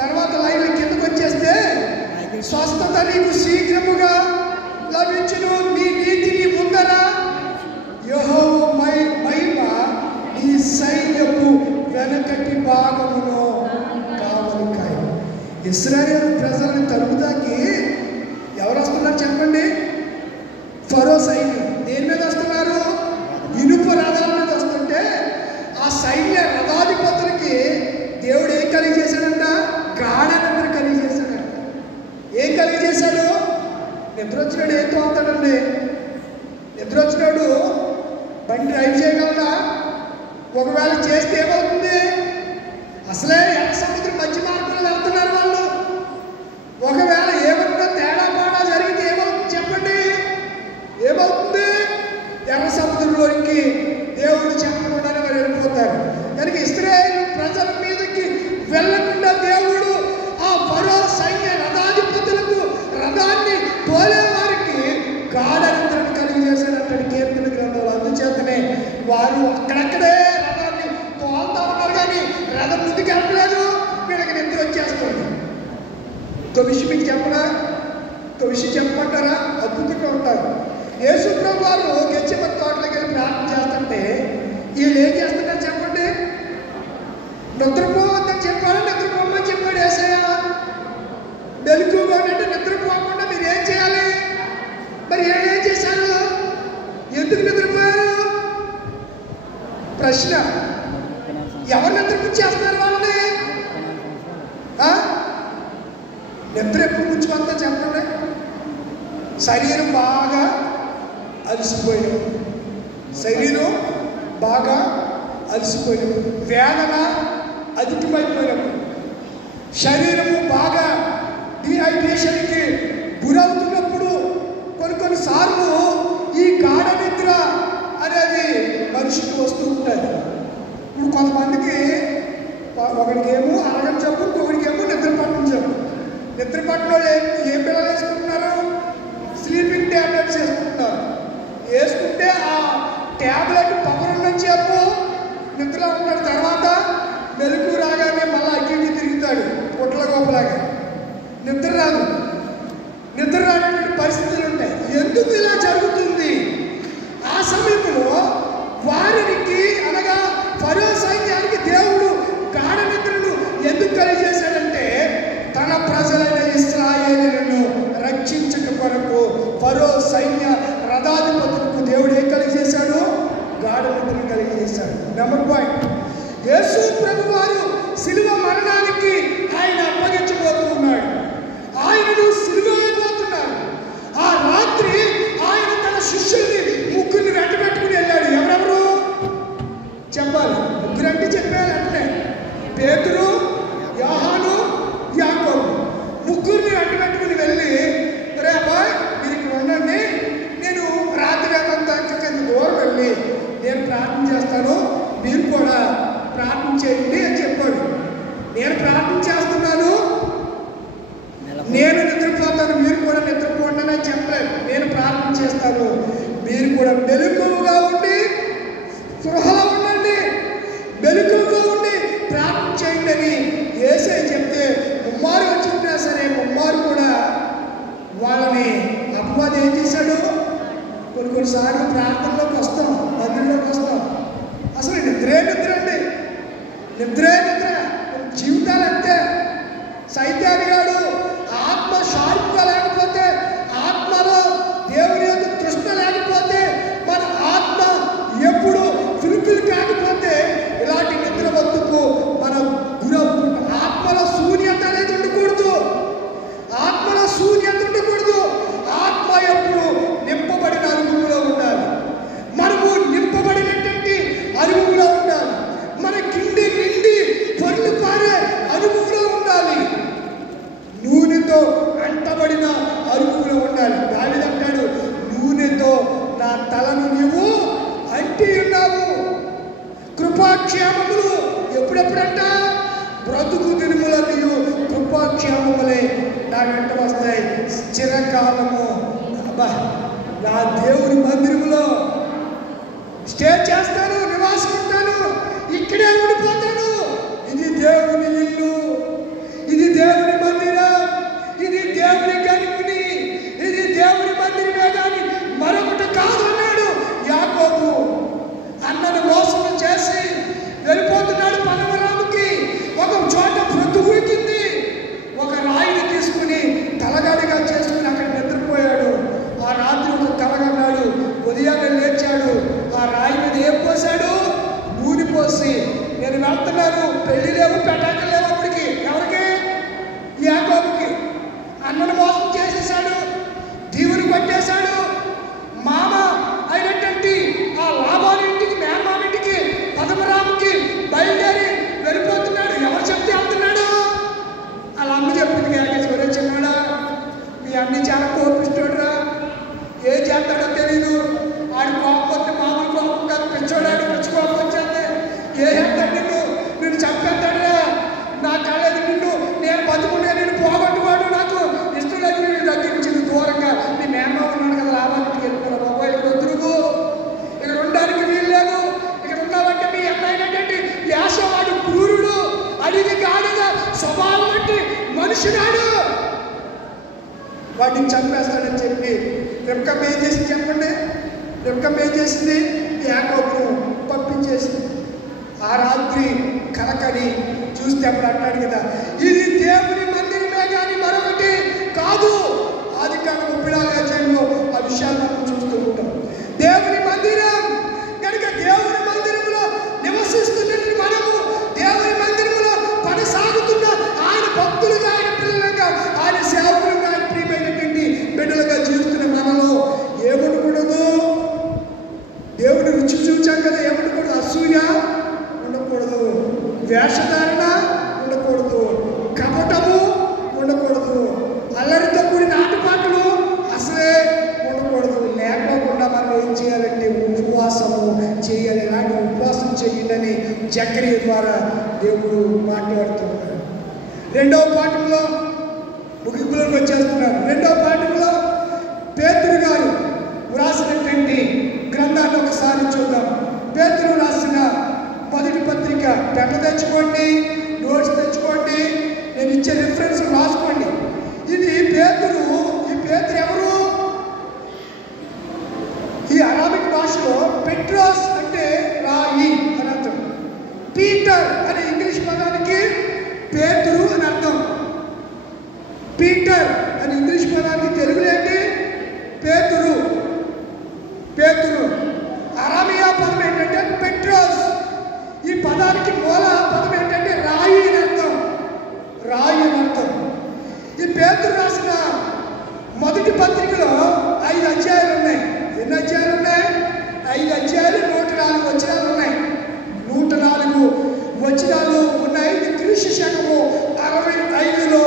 తర్వాత లైన్ల కిందకు వచ్చేస్తే, స్వస్థత నీకు శీఘ్రముగా లభించును, నీ నీతిని ముందర యెహోవా మహిమ నీ సైన్యపు వెనకటి భాగములో కావలి కాయ. ఇశ్రాయేలు ప్రజలను తరుముదాకి ఎవరు వస్తున్నారు చెప్పండి? ఫరో సైన్యం. దేని మీద వస్తున్నారు? ఇనుప రథాల మీద వస్తుంటే ఆ సైన్య రథాధిపతులకి దేవుడు ఏం కలిగజేశాడంట? గాఢ నిద్ర కలిగజేశాడంట. ఏం కలిగజేశాడు? నిద్ర వచ్చినాడు ఏం తోస్తాడండి? నిద్ర వచ్చినాడు బండి డ్రైవ్ చేయగలడా? ఒకవేళ చేస్తే ఏమవుతుంది? అసలే ఎర్ర సముద్రం మధ్య మార్గంలో వెళ్తున్నారు వాళ్ళు. ఒకవేళ ఏమన్నా తేడా పాడా జరిగితే ఏమవుతుంది చెప్పండి? ఏమవుతుంది? ఎర్ర సముద్రంలోకి దేవుడు చెప్పకుండానే వారు వెళ్ళిపోతారు. కనుక ఇశ్రాయేలు ప్రజల మీదకి వెళ్ళకుండా దేవుడు ఆ ఫరో సైన్య రథాధిపతులకు రథాన్ని తోలే వారికి గాఢ నిద్రను కలిగజేశాడంటాడు కీర్తన గ్రంథంలో. అందుచేతనే వారు అక్కడక్కడే రథాన్ని తోలుతా ఉన్నారు, కానీ రథం ముందుకు వెళ్ళలేదు. వీళ్ళకి నిద్ర వచ్చేస్తుంది. ఇంకో విషయం మీకు చెప్పరా? ఇంకో విషయం చెప్పమంటారా? అద్భుతంగా ఉంటారు. యేసు ప్రభు వారు గెత్సేమనే తోటలోకి వెళ్ళి ప్రార్థన చేస్తుంటే వీళ్ళు ఏం చేస్తున్నారు చెప్పండి? నిద్రపోవద్దని చెప్పాడు, నిద్రపోమని చెప్పాడు యేసయ్య. మెలకువగా అంటే నిద్రపోకుండా మీరు ఏం చేయాలి? మరి ఏం చేశారు? ఎందుకు నిద్రపోయారు? ప్రశ్న. ఎవరు నిద్రపుచ్చేస్తున్నారు వాళ్ళని? నిద్ర ఎప్పుడు పుచ్చుకుంతా చెప్పండి? శరీరం బాగా అలసిపోయినప్పుడు, వేదన అధికమైపోయినప్పుడు, శరీరము బాగా డిహైడ్రేషన్కి గురవుతున్నప్పుడు కొన్నిసార్లు ఈ గాఢ నిద్ర అనేది మనిషికి వస్తూ ఉంటుంది. ఇప్పుడు కొంతమందికి ఒకడికేమో అరగం చెప్పు, ఇంకొకడికేమో నిద్ర పట్టడం చెప్పు. నిద్ర పట్టడంలో ఏ పిల్లలు వేసుకుంటున్నారు? స్లీపింగ్ ట్యాబ్లెట్స్ వేసుకుంటున్నారు. వేసుకుంటే ఆ ట్యాబ్లెట్ పవర్ ఉన్న చెప్పు నిద్రలో ఉంటాడు. తర్వాత మెలకు రాగానే మళ్ళీ అగ్గికి తిరుగుతాడు పుట్ల గోపలాగా. నిద్ర రాదు. నిద్ర రానటువంటి పరిస్థితులు ఉంటాయి. ఎందుకు ఇలా జరుగుతుంది? ఆ సమయంలో వారికి అనగా ఫరో సైన్యానికి దేవుడు గాఢ నిద్రను ఎందుకు కలిగజేశాడంటే, తన ప్రజలైన ఇశ్రాయేలులను రక్షించక కొరకు ఫరో సైన్య రథాధిపతులకు దేవుడు ఏం కలిగజేశాడు? గాఢ నిద్రను కలిగజేశాడు. నెంబర్ పాయింట్, యేసు ప్రభు వారు శిలువ మరణానికి ఆయన అప్పగించబోతూ ఉన్నాడు. ఆయనను సిలువ అయిపోతున్నారు. ఆ అపవాది ఏం చేశాడు? కొన్నిసార్లు ప్రార్థనలోకి వస్తాం, మందిరంలోకి వస్తాం, అసలు నిద్రే నిద్ర అండి, నిద్రే నిద్ర. జీవితాలు అంతే. సైతాను గాడు ఆత్మ షార్ప్గా లేకపోతే, ఆత్మలో దేవుని యొక్క తృష్ణ లేకపోతే, మన ఆత్మ ఎప్పుడు ఫుల్ఫిల్ కాకపోతే ఇలాంటి నిద్ర వద్దకు మనం గురవుతుంటాం. ఆత్మలో శూన్యత అనేది ఉండకూడదు, ఆత్మలో శూన్యత ఉండకూడదు. ఆత్మ ఎప్పుడు నింపబడిన అనుభవంలో ఉండాలి, మనము నింపబడినటువంటి అనుభవంలో ఉండాలి, మన కిండి నిండి పొర్లు పారే అనుభవంలో ఉండాలి, నూనెతో అంటబడిన అనుభవంలో ఉండాలి. దావీదు అంటాడు, నూనెతో నా తలను నీవు అంటి ఉన్నావు. కృపాక్షేమములు ఎప్పుడెప్పుడంట? బ్రతుకు దినముల నీవు కృపాక్షేమములే నా వెంట వస్తాయి చిరకాలము. అబ్బా, నా దేవుని మందిరములో స్టే చేస్తాను, నివాసం ఉంటాను, ఇక్కడే ఉండిపోతాను. ఇది దేవుని ఇల్లు, ఇది దేవుని మందిరం, ఇది దేవుని గనుకుని, ఇది దేవుని మందిరమే కానీ మరొకటి కాదు అన్నాడు యాకోబు. అన్నను మోసం చేసి వెళ్ళిపోతున్నాడు పనమరాముకి. ఒక చోట ప్రొద్దుకూకింది, ఒక రాయిని తీసుకుని తలగడిగా చేసుకుని అక్కడ నిద్రపోయాడు. ఆ రాత్రి ఒక కలగన్నాడు, ఉదయాన్నే లేచాడు. ఆ రాయి మీద ఏం పోసాడు? నూనె పోసి, నేను వెళ్తున్నాను, పెళ్లి లేవు, పెటాకులు లేవు అప్పటికి. ఎవరికి? యాకోబుకి. అన్నను మోసం చేసేసాడు, దీవుని కొట్టేశాడు. మామ అయినటువంటి ఆ లాభాలు ఇంటికి, మేనమామ ఇంటికి, పదమరాముకి బయలుదేరి వెళ్ళిపోతున్నాడు. ఎవరు చెప్తే వెళ్తున్నాడు? వాళ్ళ అమ్మ చెప్పింది, ఎవరే చిన్నాడా, మీ అన్ని చాలా కోపిస్తాడురా, ఏం చేస్తాడో తెలీదు, ఆడు కోపం వస్తే మామూలు కోపం కాదు, పెంచోడాడు, పిచ్చి కోపం వచ్చేది, ఏ చేస్తాడు నిన్ను చంపేస్తాడురా, నా కళ్ళది నిన్ను, నేను బతుకుంటే నేను పోగొట్టుకోడు, నాకు ఇష్టం లేదు, నేను దగ్గర నుంచి దూరంగా నీ మేనమామ ఉన్నాడు కదా, లాభానికి వెళ్ళిపోరా బాబా, ఇక్కడ వద్దురుగు, ఇక్కడ ఉండడానికి వీలు లేదు, ఇక్కడ ఉన్నావంటే మీ అన్నైనటువంటి యాసవాడు క్రూరుడు, అడిగి గాడిగా స్వభావం బట్టి మనుషుడాడు, వాటిని చంపేస్తాడని చెప్పి రెబ్కా ఏం చేసింది చెప్పండి? రెబ్కా ఏం చేసింది? యాకోబును పంపించేసింది. ఆ రాత్రి కలకని చూస్తే అప్పుడు అంటాడు కదా, ఇది దేవుని మందిరమే కానీ మరొకటి కాదు. ఆదికాండం 34వ అధ్యాయంలో ఆ విషయాలు మనం చూస్తూ ఉంటాం. దేవుని మందిరం కనుక, దేవుని మందిరంలో నివసిస్తున్నట్టు మనము, దేవుని మందిరంలో కొనసాగుతున్న ఆయన భక్తులుగా, ఆయన పిల్లలుగా, ఆయన సేవకులుగా, ఆయన ప్రియమైనటువంటి బిడ్డలుగా జీవిస్తున్న మనలో ఏముండకూడదు? దేవుని రుచి చూచాం కదా, ఏముండకూడదు? అసూయ ఉండకూడదు, వేషధారణ ఉండకూడదు, కపటము ఉండకూడదు, అల్లరితో కూడిన ఆటపాటలు అసలే ఉండకూడదు. లేకోకుండా మనం ఏం చేయాలంటే ఉపవాసము చేయాలి. ఇలాంటి ఉపవాసం చేయాలని జకరియా ద్వారా దేవుడు మాట్లాడుతున్నాడు. రెండవ పాఠంలో ముగింపులోకి వచ్చేస్తున్నాడు. రెండవ పాఠంలో పేతురు గారు వ్రాసినటువంటి గ్రంథాన్ని ఒకసారి చూద్దాం. పేతురు రాసిన మొదటి పత్రిక, పెద్ద తెచ్చుకోండి, నోట్స్ తెచ్చుకోండి, నేను ఇచ్చే రిఫరెన్స్ రాసుకోండి. ఇది పేతురు. ఈ పేతురు ఎవరు? ఈ అరాబిక్ భాషలో పెట్రోస్ అంటే రాయి అని అర్థం, పీటర్ అనే ఇంగ్లీష్ పదానికి పేతురు అని అర్థం. పీటర్ అనే ఇంగ్లీష్ పదానికి తెలుగులో ఏంటి? పేతురు. పేతురు అరామియా పదం ఏంటంటే పెట్రోస్. ఈ పదానికి మూల పదం ఏంటంటే రాయి అని అర్థం, రాయి అని అర్థం. ఈ పేతురు రాసిన మొదటి పత్రికలో 5 అధ్యాయాలు ఉన్నాయి. ఎన్ని అధ్యాయాలు ఉన్నాయి? 5 అధ్యాయాలు, 104 వచనాలు ఉన్నాయి. 104 వచనాలు ఉన్నాయి. క్రీస్తు శకము 65లో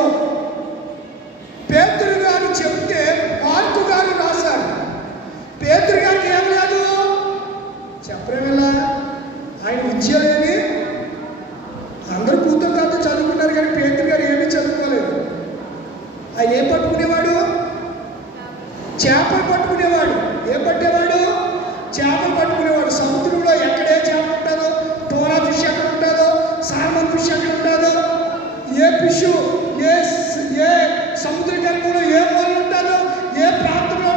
పేతురు గారు చెప్తే మార్కు గారు రాశారు. పేతురు గారికి ఏం లేదు, చెప్పరేలా, ఆయన విద్యలేని అందరూ కూతురు చదువుకున్నారు, కానీ పేతురు గారు ఏమీ చదువుకోలేదు. ఆయన ఏం పట్టుకునేవాడు? చేపలు పట్టుకునేవాడు. ఏం పట్టేవాడు? చేపలు పట్టుకునేవాడు. సముద్రంలో ఎక్కడ ఏ చేప ఉంటుందో, టోరా ఫిష్ ఎక్కడ ఉంటుందో, సాల్మన్ ఫిష్ ఎక్కడ ఉంటుందో, ఏ ఫిష్ ఏ సముద్ర గర్భంలో ఏ మూల ఉంటుందో, ఏ ప్రాంతంలో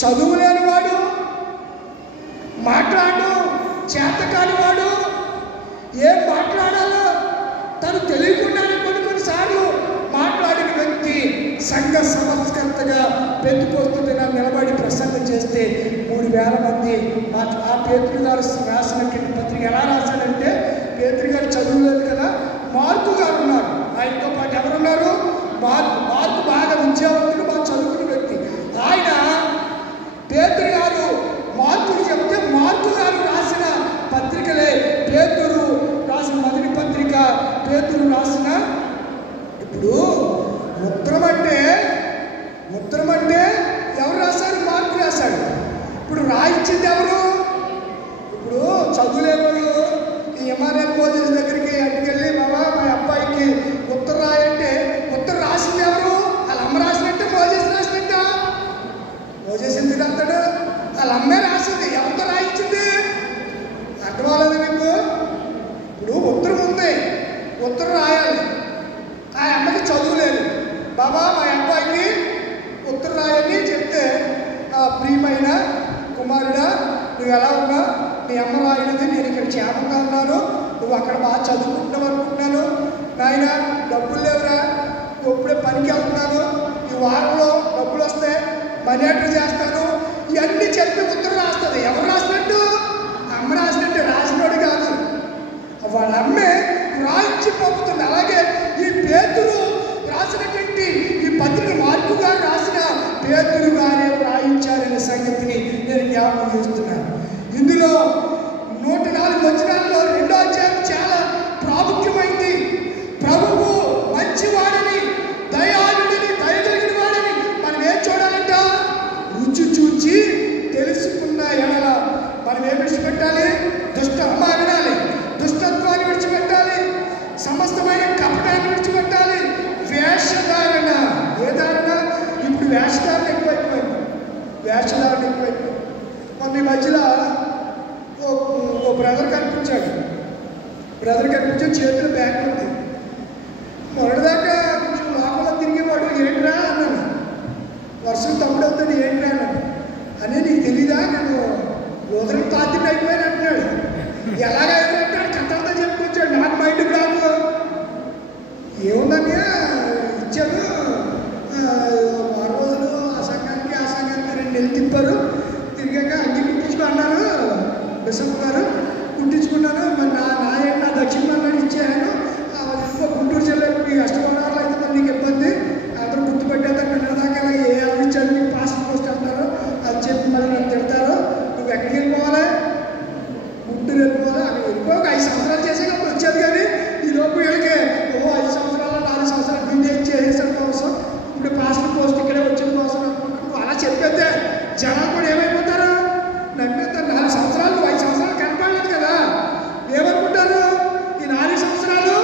చదువు లేనివాడు, మాట్లాడు చేతకానివాడు, ఏం మాట్లాడాలో తను తెలియకుండానే కొన్నిసార్లు మాట్లాడిన వ్యక్తి సంఘ సంస్కర్తగా పెంతుకొస్తూ నిలబడి ప్రసంగం చేస్తే 3000 మంది ఆ పేతురు గారు రాసినటువంటి పత్రిక ఎలా రాశాడంటే, పేతురు గారు చదువులేదు కదా, మార్కు గారు ఉన్నారు, ఆయనతో పాటు ఎవరున్నారు, మార్కు బాగా విద్యావంతుడు, బాగా చదువుకున్న వ్యక్తి. ఆయన పేతురు గారు మార్కుడు చెప్తే మార్కు గారు రాసిన పత్రికలే పేతురు రాసిన మొదటి పత్రిక, పేతురు రాసిన. ఇప్పుడు ఉత్తరం అంటే ఎవరు రాశారు? మార్కు రాశాడు. ఇప్పుడు రాయించింది ఎవరు? ఇప్పుడు చదువులేవాడు ఈ ఎమ్మారెల్ మోజెస్ దగ్గరికి అట్టుకెళ్ళి, బాబా మా అబ్బాయికి ఉత్తరం రాయంటే ఉత్తరం రాసింది ఎవరు? వాళ్ళ అమ్మ రాసినట్టే మోజెస్ రాసినట్ట? మోజెస్ ఎందుకు రాస్తాడు? వాళ్ళ అమ్మే రాసింది. ఎవరితో రాయించింది? అర్థం అవ్వలేదు మీకు? ఇప్పుడు ఉత్తరం ఉంది, ఉత్తరం రాయాలి. ఆ అమ్మకి చదువు లేదు. బాబా మా అబ్బాయికి ఉత్తరం రాయని చెప్తే, ప్రియమైన కుమారుడా నువ్వు ఎలా ఉన్నా, నీ అమ్మ రాయినది, నేను ఇక్కడ క్షేమంగా ఉన్నాను, నువ్వు అక్కడ బాగా చదువుకుంటున్నావు అనుకుంటున్నాను, నాయన డబ్బులు లేవురా, ఇప్పుడే పనికి వెళ్తున్నాను, ఈ వారంలో డబ్బులు వస్తే మనీ ఆర్డర్ చేస్తాను, ఇవన్నీ చెప్పి ఉత్తరం రాస్తుంది. ఎవరు రాసినట్టు? అమ్మ రాసినట్టు. రాసినోడు కాదు, వాళ్ళ అమ్మే రాయించి పంపుతుంది. అలాగే ఈ పేతురు రాసినటువంటి ఈ పత్రిక మార్కు గారు రాసిన పేతురు గారే రాయించారనే సంగతిని నేను జ్ఞాపకం చేస్తున్నాను. ఇందులో 104 వచనాల్లో 2వ అధ్యాయం చాలా ప్రాముఖ్యమైంది. ప్రభువు మంచివాడని, దయాళుడిని, దయగలిగిన వాడని మనం ఏం చూడాలంట? రుచి చూచి తెలుసుకున్న ఎడల మనం ఏం విడిచిపెట్టాలి? వినాలి, దుష్టత్వాన్ని విడిచిపెట్టాలి, సమస్తమైన కపటాన్ని విడిచిపెట్టాలి, వేషధారణ. ఏ ధారణ? ఇప్పుడు వేషధారణ ఎక్కువైపోయింది. మొన్న ఈ మధ్యలో ఓ బ్రదర్ కనిపించాడు. చేతిలో బ్యాగ్ ఉంది. మొదటిదాకా కొంచెం లోపల తిరిగేవాడు. ఏంట్రా అన్నాను. వర్షం తమ్ముడవుతాడు, ఏంట్రా అన్నాను. అనే నీకు తెలీదా, నేను లోదరం పాత్ర అయిపోయాను అంటున్నాడు. ఎలాగైపోయాడు కథంతా చెప్పుకొచ్చాడు. నాకు మైండ్కి రాదు. ఏముందని ఇచ్చాడు. 6 రోజులు ఆ సంఘానికి 2 నెలలు తిప్పారు. తిరిగాక అన్ని కుట్టించుకున్నాను. బిషప్ గారు కుట్టించుకున్నాను. మరి నా దక్షిణ మన్నాడు ఇచ్చాను. ఇంకో గుంటూరు జిల్లాకి అష్టమన్నారులు అయితే మరి నీకు ఇబ్బంది, అందరూ గుర్తుపెట్టేదాకా నిన్నదాకా ఏ ఇచ్చారు నీకు పాస్పోర్ట్ పోస్ట్ అంటారు అని చెప్పి మళ్ళీ నన్ను తిడతారు. నువ్వు ఎక్కడికి వెళ్ళిపోవాలి? గుంటూరు వెళ్ళిపోవాలి. అక్కడ వెళ్ళిపోక 5 సంవత్సరాలు చేసేటప్పుడు వచ్చేది. కానీ ఈ లోపు వీళ్ళకి 5 సంవత్సరాలు 4 సంవత్సరాలు బిజీ చేసేసరి కోసం ఇప్పుడు పాస్పోర్ట్ పోస్ట్ ఇక్కడే వచ్చిన కోసం అనుకుంటున్నాను. అలా చెప్పేస్తే జనాలు కూడా ఏమైపోతారు? నమ్మేస్తారు. 4 సంవత్సరాలు 5 సంవత్సరాలు కనపడలేదు కదా, ఏమనుకుంటారు? ఈ 4 సంవత్సరాలు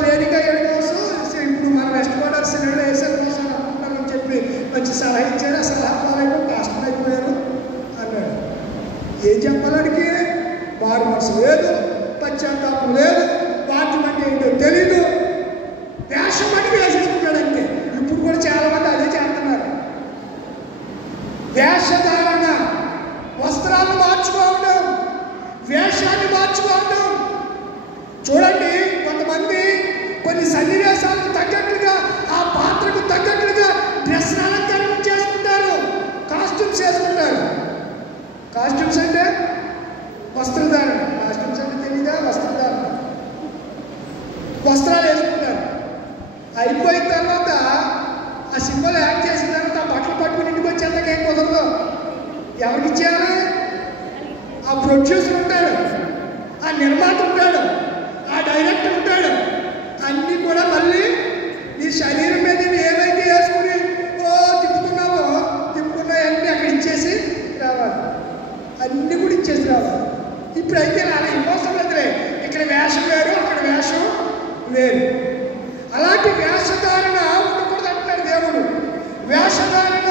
ట్రైనింగ్ అయ్యే కోసం ఇప్పుడు మన వెస్ట్ గోదావరి సినిమాలో వేసే కోసం అనుకుంటారని చెప్పి మంచి సలహా ఇచ్చారు. ఆ సలహా పాలైపోయి పాస్టర్ అయిపోయారు అన్నాడు. ఏం చెప్పాలడికి? వారి మనసు లేదు, పశ్చాత్తాపం లేదు, వాటి అంటే ఏంటో తెలీదు, వేషం అని వేసేసుకుంటాడు అంతే. ఇప్పుడు కూడా చాలా మంది అదే చేస్తున్నారు. వేషధారణ, వస్త్రాలు మార్చుకోవడం, వేషాన్ని మార్చుకోవడం. చూడండి, కొంతమంది కొన్ని సన్నివేశాలకు తగ్గట్లుగా, ఆ పాత్రకు తగ్గట్లుగా డ్రెస్ అలంకరణ చేసుకుంటారు, కాస్ట్యూమ్స్ వేసుకుంటారు. కాస్ట్యూమ్స్ అంటే వస్త్రధారణ. కాస్ట్యూమ్స్ అంటే తెలీదా? వస్త్రధారణ. వస్త్రాలు వేసుకుంటారు. అయిపోయిన తర్వాత ఆ సినిమాలో యాక్ట్ చేసిన తర్వాత ఆ బట్టలు పట్టుకుని ఇంటికి వచ్చేందుకు ఏం కుదరదు. ఎవరికి ఇచ్చేయాలి? ఆ ప్రొడ్యూసర్ ఉంటాడు, ఆ నిర్మాత ఉంటాడు, ఆ డైరెక్టర్ ఉంటాడు. అన్నీ కూడా మళ్ళీ నీ శరీరం మీద ఏవైతే వేసుకుని తిప్పుకున్నావో తిప్పుకున్నాయన్నీ అక్కడ ఇచ్చేసి రావాలి. అన్నీ కూడా ఇచ్చేసి రావాలి. ఇప్పుడైతే అలా ఇవ్వసం లేదులే. ఇక్కడ వేషం వేరు, అక్కడ వేషం వేరు. అలాంటి వేషధారణ ఉండకూడదు అంటున్నాడు దేవుడు. వేషధారణ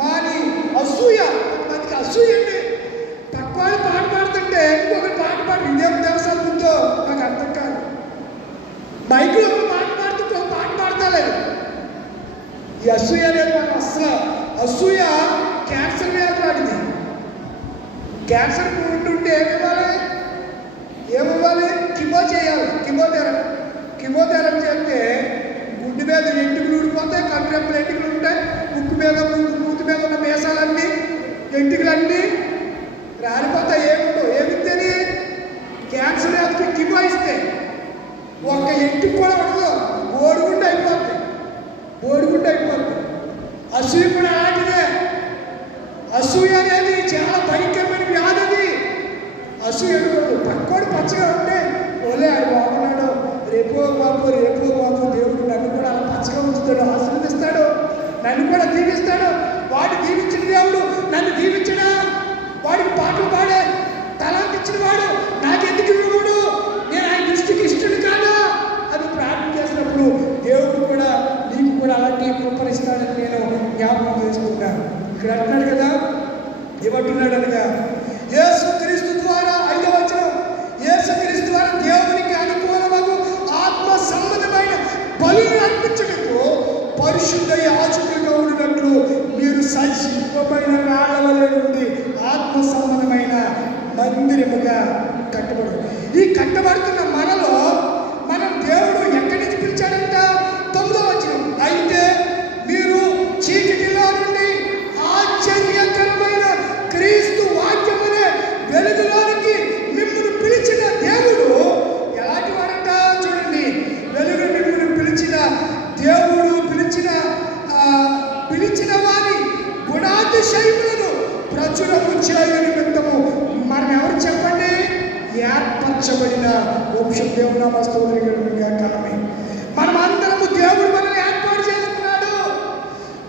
మాని అసూయ. కొంతమందికి అసూయ అండి. పక్కవాడు పాట పాడుతుంటే ఇంకొకటి పాట పాడు, ఇదేం దేవసాల ముందో నాకు అర్థం కాదు. మైకులో పాట పాడుతుంటే పాట పాడతాలేదు. ఈ అసూయ అనేది మనం అసలు అసూయ క్యాన్సర్ వ్యాధి లాంటిది. క్యాన్సర్ ఉంటుంటే ఏమివ్వాలి? కిమో చేయాలి. కిమోథెరపీ చేస్తే గుండె మీద ఎంటుకలు ఊడిపోతాయి, కంట్రెంపులు ఎంటుకలు ఉంటాయి, ముక్కు మీద మూతి మీద ఉన్న మేసాలన్నీ ఎంటుకలన్నీ రాలిపోతాయి. ఏమిస్తేనే క్యాన్సర్ వ్యాధికి కిమో ఇస్తే ఒక్క ఎంటుకు కూడా ఉండదు, బోడిగుండు అయిపోతుంది. అసూయ కూడా అలాంటిదే. అసూయ అనేది చాలా భయంకరమైన వ్యాధి. అది అసూయ పక్కోడు పచ్చగా ఉంటే ఓలే ఆయన బాగున్నాడు, రేపో బాబు దేవుడు నన్ను కూడా అలా పచ్చగా ఉంచుతాడు, ఆశీర్వదిస్తాడు, నన్ను కూడా దీవిస్తాడు. వాడు దీవించిన దేవుడు నన్ను దీవించడా? వాడికి పాటలు పాడే తలాంతి ఇచ్చిన వాడు నాకెందుకు ఇవ్వడు? నేను ఆయన దృష్టికి ఇష్టడు కాదా అని ప్రార్థన చేసినప్పుడు దేవుడు కూడా నీకు కూడా అలాంటి కృపణిస్తాడని నేను జ్ఞాపకం చేసుకుంటాను. ఇక్కడ అంటున్నాడు కదా, ఏమంటున్నాడు అనగా యేసుక్రీస్తు ద్వారా 5వ వచనం, యేసుక్రీస్తు ద్వారా దేవునికి అనుకూలమగు ఆత్మ సంబంధమైన బలులను అర్పించడంతో పరిశుద్ధ యాజకులుగా ఉండినట్లు మీరు సజీవమైన రాళ్ల వలె నుండి ఆత్మ సంబంధమైన మందిరముగా కట్టబడు. ఈ కట్టబడుతున్న మనలో మనం దేవుడు ఎక్కడి నుంచి పిలిచాడంట? 9వ వచనం, అయితే మీరు చీకటిలో నుండి ఆశ్చర్యకరమైన క్రీస్తు వాక్యమునే వెలుగులోనికి మిమ్మల్ని పిలిచిన దేవుడు ఎలాంటి వాడంట? చూడండి, వెలుగు మిమ్మల్ని పిలిచిన దేవుడు పిలిచిన వారి గుణాతిశయములను ప్రచురము చేయు నిమిత్తము మనం ఎవరు చెప్పండి? ఏర్పరచబడిన వంశం. దేవుడు నామ స్తోత్రముగా కాలమే. మనం అందరము దేవుడు మనల్ని ఏర్పాటు చేసుకున్నాడు,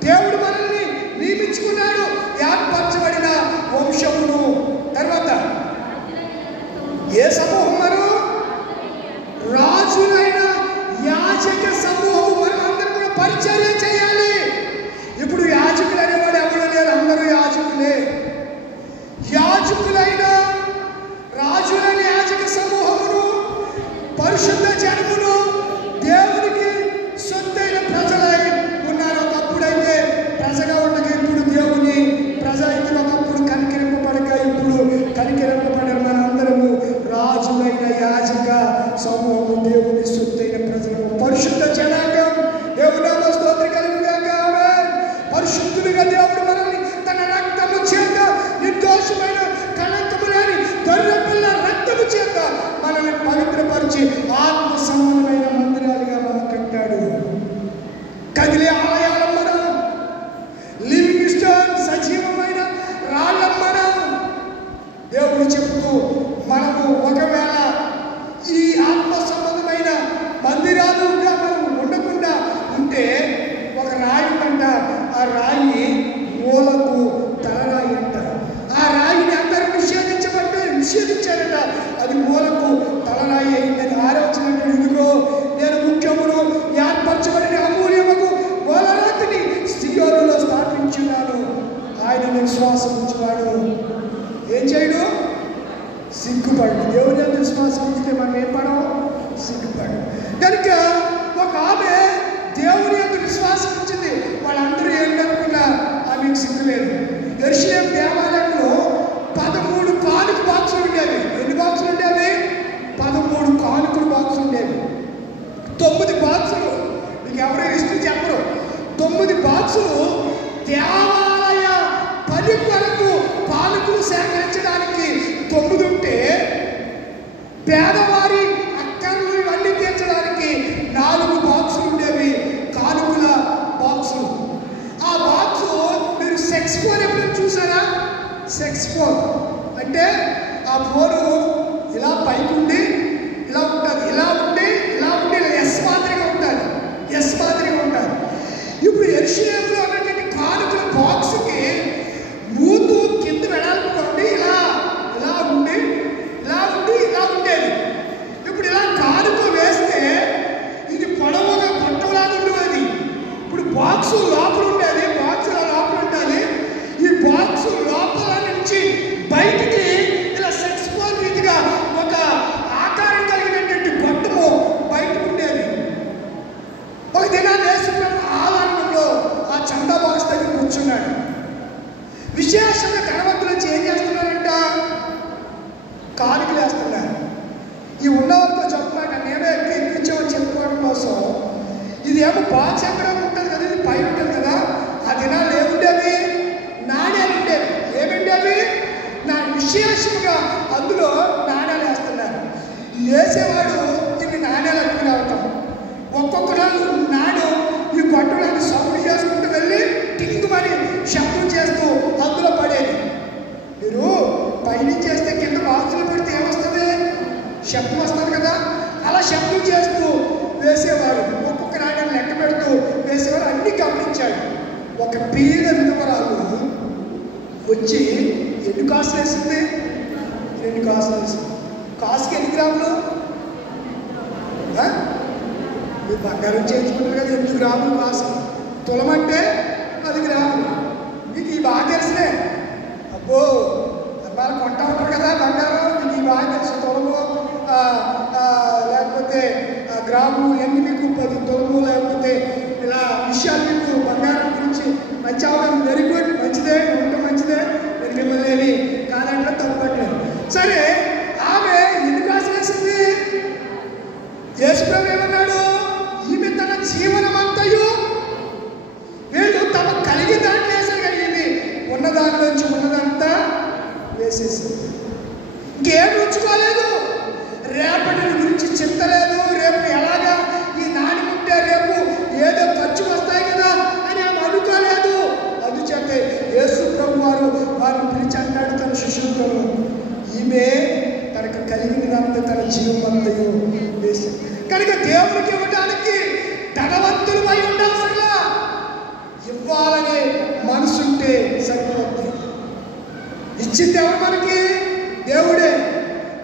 దేవుడు మనల్ని నియమించుకున్నాడు, ఏర్పరచబడిన వంశమును. తర్వాత ఏ సమూహం? మనం రాజులైన యాజక సమూహం. మనం అందరం కూడా పరిచర్య చేయాలి. ఇప్పుడు యాజకులు అనేవాడు ఎవరు లేరు, అందరూ యాజకులే. యాజకులైన రాజులైన యాజక సమూహమును, పరిశుద్ధ జనమును, దేవునికి సొత్తైన ప్రజలై ఉన్నారు. ఒకప్పుడైతే ప్రజగా ఉండగా ఇప్పుడు దేవుని ప్రజ అయితే, ఒకప్పుడు కనికరింపబడక ఇప్పుడు కనికరింపబడిన మన అందరము రాజులైన యాజక సమూహము, దేవుని సొత్తైన ప్రజలు, పరిశుద్ధ జనాంగం. దేవుని నామ స్తోత్రం కలుగునుగాక. ఆమేన్. పరిశుద్ధులుగా దేవుడు మనల్ని తన రక్తము చేత, నిర్దోషమైన కళంకము లేని గొర్రెపిల్ల రక్తము చేత మనల్ని పవిత్రపరిచి ఆత్మ సంబంధమైన మందిరాలుగా మనం కట్టాడు. కదిలే ఆలయాలం మనం, లివింగ్ స్టోన్, సజీవమైన రాళ్ళం మనం. దేవుడు చెబుతూ మనము ఒకవేళ ఈ ఆత్మ సంబంధమైన మందిరాలుగా మనం ఉండకుండా ఉంటే ఒక రాయి అంట, ఆ రాయి మూలకు తలరాయి అంట. ఆ రాయిని అందరూ నిషేధించారట, అది మూలకు తలరాయి అయిందని. ఆలోచన, ఇదిగో నేను ముఖ్యమును ఏర్పరచబడిన అమూల్యముకు మూలరాతిని సియోనులో స్థాపించున్నాను. ఆయన విశ్వాసం ఉంచువాడు ఏం చేయడు? సిగ్గుపడు. దేవుని యొక్క విశ్వాసం ఉంచితే మనం ఏం పడవు? సిగ్గుపడు. కనుక ఒక ఆమె దేవుని యొక్క విశ్వాసం ఉంచింది. వాళ్ళందరూ ఏంటనుకున్నా ఆమెకు సిగ్గు లేదు. యెరూషలేము దేవాలయంలో 13 కానుక బాక్సులు ఉండేవి. ఎన్ని బాక్సులు ఉండేవి? 13 కానుకల బాక్సులు ఉండేవి. 9 బాక్సులు, మీకు ఎవరో ఇష్టం చెప్పరు, 9 బాక్సులు దేవాలయ పని కొరకు కానుకలు సేకరించడానికి 9 ఉంటే, పేదవారి అక్కర్లు ఇవన్నీ తీర్చడానికి 4 బాక్సులు ఉండేవి, కానుకల బాక్సులు. ఆ బాక్సు మీరు సెక్స్ ఫోన్ ఎప్పుడైనా చూసారా? సెక్స్ ఫోన్ అంటే ఆ ఫోను ఇలా పైకి ఉండి ఇలా ఉంటుంది, ఇలా ఉండి ఇలా ఉండి ఎస్ మాదిరిగా ఉంటుంది, ఎస్ మాదిరిగా ఉంటుంది. ఇప్పుడు యెరూషలేములో ఉన్నటువంటి కానుకల బాక్స్కి మూతు కింద వెడల్పుకోండి, ఇలా ఇలా ఉండి ఇలా ఉండి ఇలా ఉండేది. ఇప్పుడు ఇలా కానుక వేస్తే ఇది పొడవుగా గొట్టంలాగా ఉండేది. ఇప్పుడు బాక్సు లోపల ఉండేది, బాక్సు లోపల ఉంటుంది. ఈ బాక్సు లోపల నుంచి బయటికి ఇలా సెక్స్ ఫోన్ రీతిగా ఒక ఇదేమో బాచక్రం ఉంటుంది కదా, ఇది పై ఉంటుంది కదా. ఆ దినాలు ఏముండేవి? నాణ్యాలు ఉండేవి. ఏముండేవి? నా విశేషంగా అందులో నాణ్యాలు వేస్తున్నారు. వేసేవాడు దీన్ని నాణ్యాలు అట్టుకుని అవుతాం. ఒక్కొక్క నాడు ఈ పట్టులను సౌండ్ చేసుకుంటూ వెళ్ళి టింగుమని శబ్దం చేస్తూ అందులో పడేది. మీరు పైనుంచి చేస్తే కింద బాక్సులు పెడితే ఏమొస్తుంది? శబ్దం వస్తుంది కదా. అలా శబ్దం చేస్తూ వేసేవాడు. ఒక్కొక్క నాణ్యం లెక్క పెడుతూ వేసేవాడు. అన్నీ గమనించాడు. ఒక పీద విధవరాలు వచ్చి ఎన్ని కాసులు వేసింది? 2 కాసులు వేసింది. కాసుకి ఎన్ని గ్రాములు? మీరు బంగారం చేయించుకుంటారు కదా, 8 గ్రాములు కాసు. తులం అంటే 10 గ్రాములు. మీకు ఈ బాగా తెలిసినే. అబ్బో అమ్మాయిలు కొంటా ఉంటారు కదా బంగారం, మీకు ఈ బాగా తెలుసు. తులము లేకపోతే గ్రాము ఎన్ని మీకు 10 తులము లేకపోతే ఇలా విషయాలు మీకు బంగారం గురించి మంచి అవగాహన. వెరీ గుడ్, మంచిదే, ఉంటే మంచిదే. నేను మిమ్మల్ని ఏమి కాదంటే తప్పట్లేదు. సరే, ఆమె ఎన్ని కాసులు వేసింది? యేసుప్రభువు ఏమన్నాడు? ఈమె తన జీవనమంతయు, వీళ్ళు తమ కలిగి దాంట్లో వేసారు కానీ ఈమె ఉన్నదాంట్లోంచి ఉన్నదంతా వేసేసింది. ఇంకేం ఉంచుకోలేదు. రేపటి గురించి చింతలేదు. రేపు ఎలాగా ఈ నాణ్యముంటే రేపు ఏదో ఖర్చు వస్తాయి కదా అని ఆమె అనుకోలేదు. అందుచేత యేసు ప్రభు వారిని పిలిచి అన్నాడు తన శిష్యులతో, ఈమె తనకు కలిగినంత తన జీవమంతయు వేసి. కనుక దేవుడికి ఇవ్వడానికి ధనవంతులు అయి ఉండాల్సిలా, ఇవ్వాలనే మనసుంటే సరిపోతుంది. ఇచ్చింది ఎవరు మనకి? దేవుడే.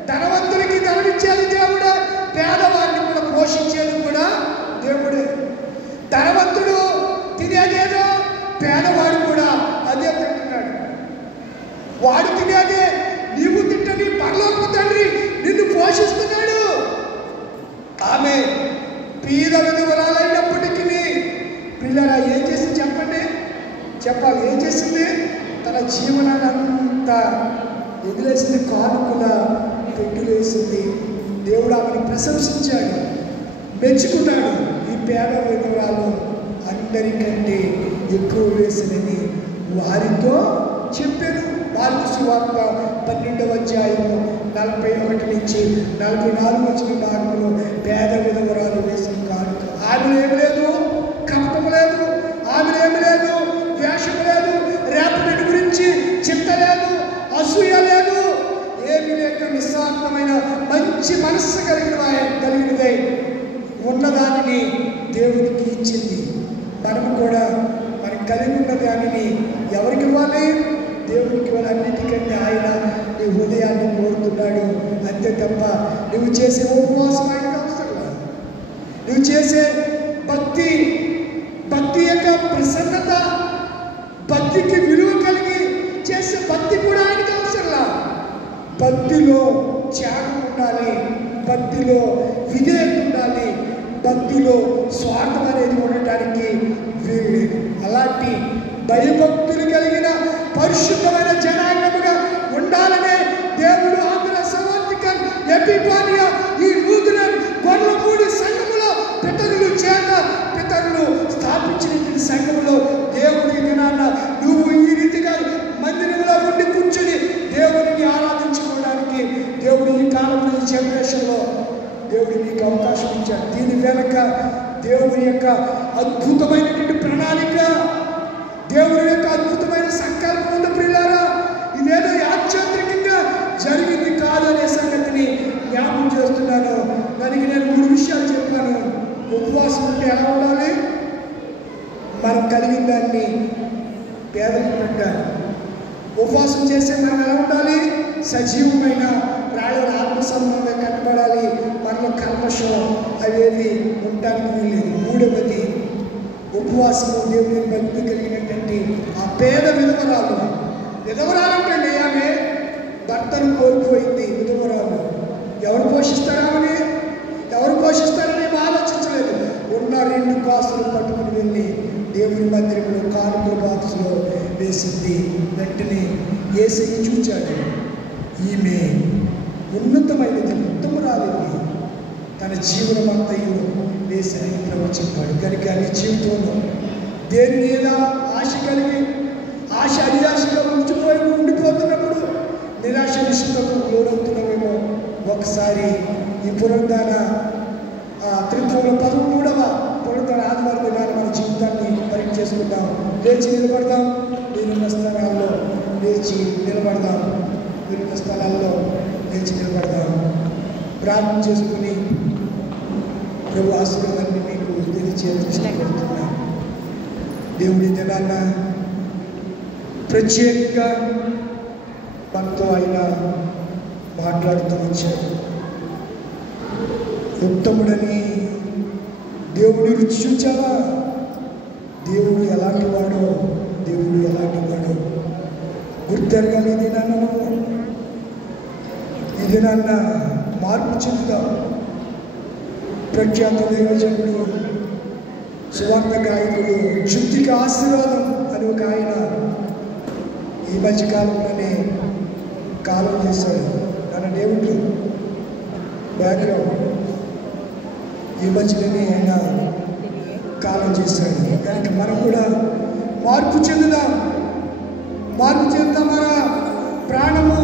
ధనవంతులకి ధనమిచ్చేది దేవుడే, పేదవారిని కూడా పోషించేది కూడా దేవుడే. ధనవంతుడు తినేదేదో పేదవాడు కూడా అదే తింటున్నాడు. వాడు తినేదే నీవు తింటని పరలోకపు తండ్రి నిన్ను పోషిస్తున్నాడు. ఆమె పీద విధవరాలైనప్పటికీ పిల్లరా ఏం చేసింది చెప్పండి? చెప్పాలి. ఏం చేసింది? తన జీవనాన్ని అంతా ఎదిలేసింది. కానుకల పెట్టులేసింది. దేవుడు ఆమెను ప్రశంసించాడు, మెచ్చుకున్నాడు. ఈ పేద విధవరాలు అందరికంటే ఎక్కువ వేసినని వారితో చెప్పాను. మార్కు సువార్త 12వ అధ్యాయము 41 నుంచి 44 వచ్చిన భాగంలో పేద విధవరాలు వేసిన కానుక. ఆమెలో ఏమి లేదు? కపటం లేదు. ఆమెలో ఏమి లేదు? ద్వేషం లేదు. రేపటి గురించి చింత లేదు. అసూయ లేదు. ఏమి లేక నిస్వార్థమైన మంచి మనస్సు కలిగినదై ఉన్నదానిని దేవుడికి ఇచ్చింది. మనము కూడా మనకు కలిగి ఉన్న దానిని ఎవరికి ఇవ్వాలి? దేవుడికి ఇవ్వాలి. అన్నిటికంటే ఆయన నీ హృదయాన్ని కోరుతున్నాడు. అంతే తప్ప నువ్వు చేసే ఉపవాసం ఆయనకు అవసరం లేదు. నువ్వు చేసే భక్తి యొక్క ప్రసన్నత, భక్తికి విలువ కలిగి చేసే భక్తి కూడా ఆయనకు అవసరం లేదు. భక్తిలో త్యాగం ఉండాలి. భక్తిలో విధేయత ఉండాలి. భక్తిలో స్వార్థం అనేది ఉండటానికి వీలు. అలాంటి భయభక్తులు కలిగిన పరిశుద్ధమైన జనాంగముగా ఉండాలనే దేవుడు ఆంధ్ర సవార్థికన్ ఎపిఫానియా ఈ లూథరన్ గొల్లపూడి సంఘములో పితరులు స్థాపించిన సంఘములో దేవుడి దినాన నువ్వు ఈ రీతిగా మందిరంలో ఉండి కూర్చొని దేవుడిని ఆరాధించుకోవడానికి దేవుడు ఈ కాలంలో ఈ జనరేషన్లో దేవుడు నీకు అవకాశం ఇచ్చాడు. దీని వెనక దేవుని యొక్క అద్భుతమైనటువంటి ప్రణాళిక, దేవుని యొక్క అద్భుతమైన సంకల్పం ఉంది ప్రియులారా. ఇదేదో యాదృచ్ఛికంగా జరిగింది కాదనే సంగతిని జ్ఞాపకం చేస్తున్నాను. దానికి నేను 3 విషయాలు చెప్పాను. ఉపవాసం అంటే ఎలా ఉండాలి? మనం కలిగిన దాన్ని పేదలకు పెట్టాలి. ఉపవాసం చేసే మనం ఎలా ఉండాలి? సజీవమైన రాళ్ళ ఆత్మ సంబంధంగా కట్టబడాలి. మనలో కల్మషం అవేవి ఉండడానికి వీలేదు. 3వది ఉపవాసము దేవుని భక్తి కలిగినటువంటి ఆ పేద విధవరాలు అంటే ఆమె భర్తను కోల్పోయింది. విధవరాలు ఎవరు పోషిస్తారని ఆలోచించలేదు. ఉన్న 2 కాసులు పట్టుకుని వెళ్ళి దేవుని మందిరంలో కానుకల బాక్స్లో వేసింది. వెంటనే యేసయ్య చూచాడు, ఈమె ఉన్నతమైనది, ఉత్తమురాలింది, తన జీవనమంతయు లేసని ప్రభు చెప్పాడు. కనుక నీ జీవితంలో దేని మీద ఆశ కలిగి ఆశ అడియాశగా ఉండిపోతున్నప్పుడు నిరాశ నిష్ఠకు లోనవుతున్నామేమో ఒకసారి ఈ పునరుద్ధాన త్రిత్వంలో 13వ పునరుద్ధాన ఆదివారం దినాన్ని మన జీవితాన్ని పరీక్ష చేసుకుందాం. లేచి నిలబడదాం. నేనున్న స్థలాల్లో లేచి నిలబడదాం. మీరున్న స్థలాల్లో లేచి నిలబడదాం. ప్రార్థన చేసుకుని ప్రభు ఆశీర్వాదాన్ని మీకు తెలియచేస్తున్నాను. దేవుడి దినాన్న ప్రత్యేకంగా మనతో ఆయన మాట్లాడుతూ వచ్చాడు. ఉత్తముడని దేవుడి రుచి చూచావా? దేవుడు ఎలాంటి వాడో, దేవుడు ఎలాంటి వాడో గుర్తెరగాలి. ఇది నాన్న మార్పు చెందుదాం. ప్రఖ్యాత దైవజనుడు సువార్త గాయకుడు చుట్టికి ఆశీర్వాదం అని ఒక ఆయన ఈ మధ్యకాలంలోనే కాలం చేశాడు. మన దేవుడు బ్యాక్గ్రౌండ్ ఈ మధ్యలోనే ఆయన కాలం చేశాడు. కనుక మనం కూడా మార్పు చెందుదాం. మార్పు చెందుదాం. మన ప్రాణము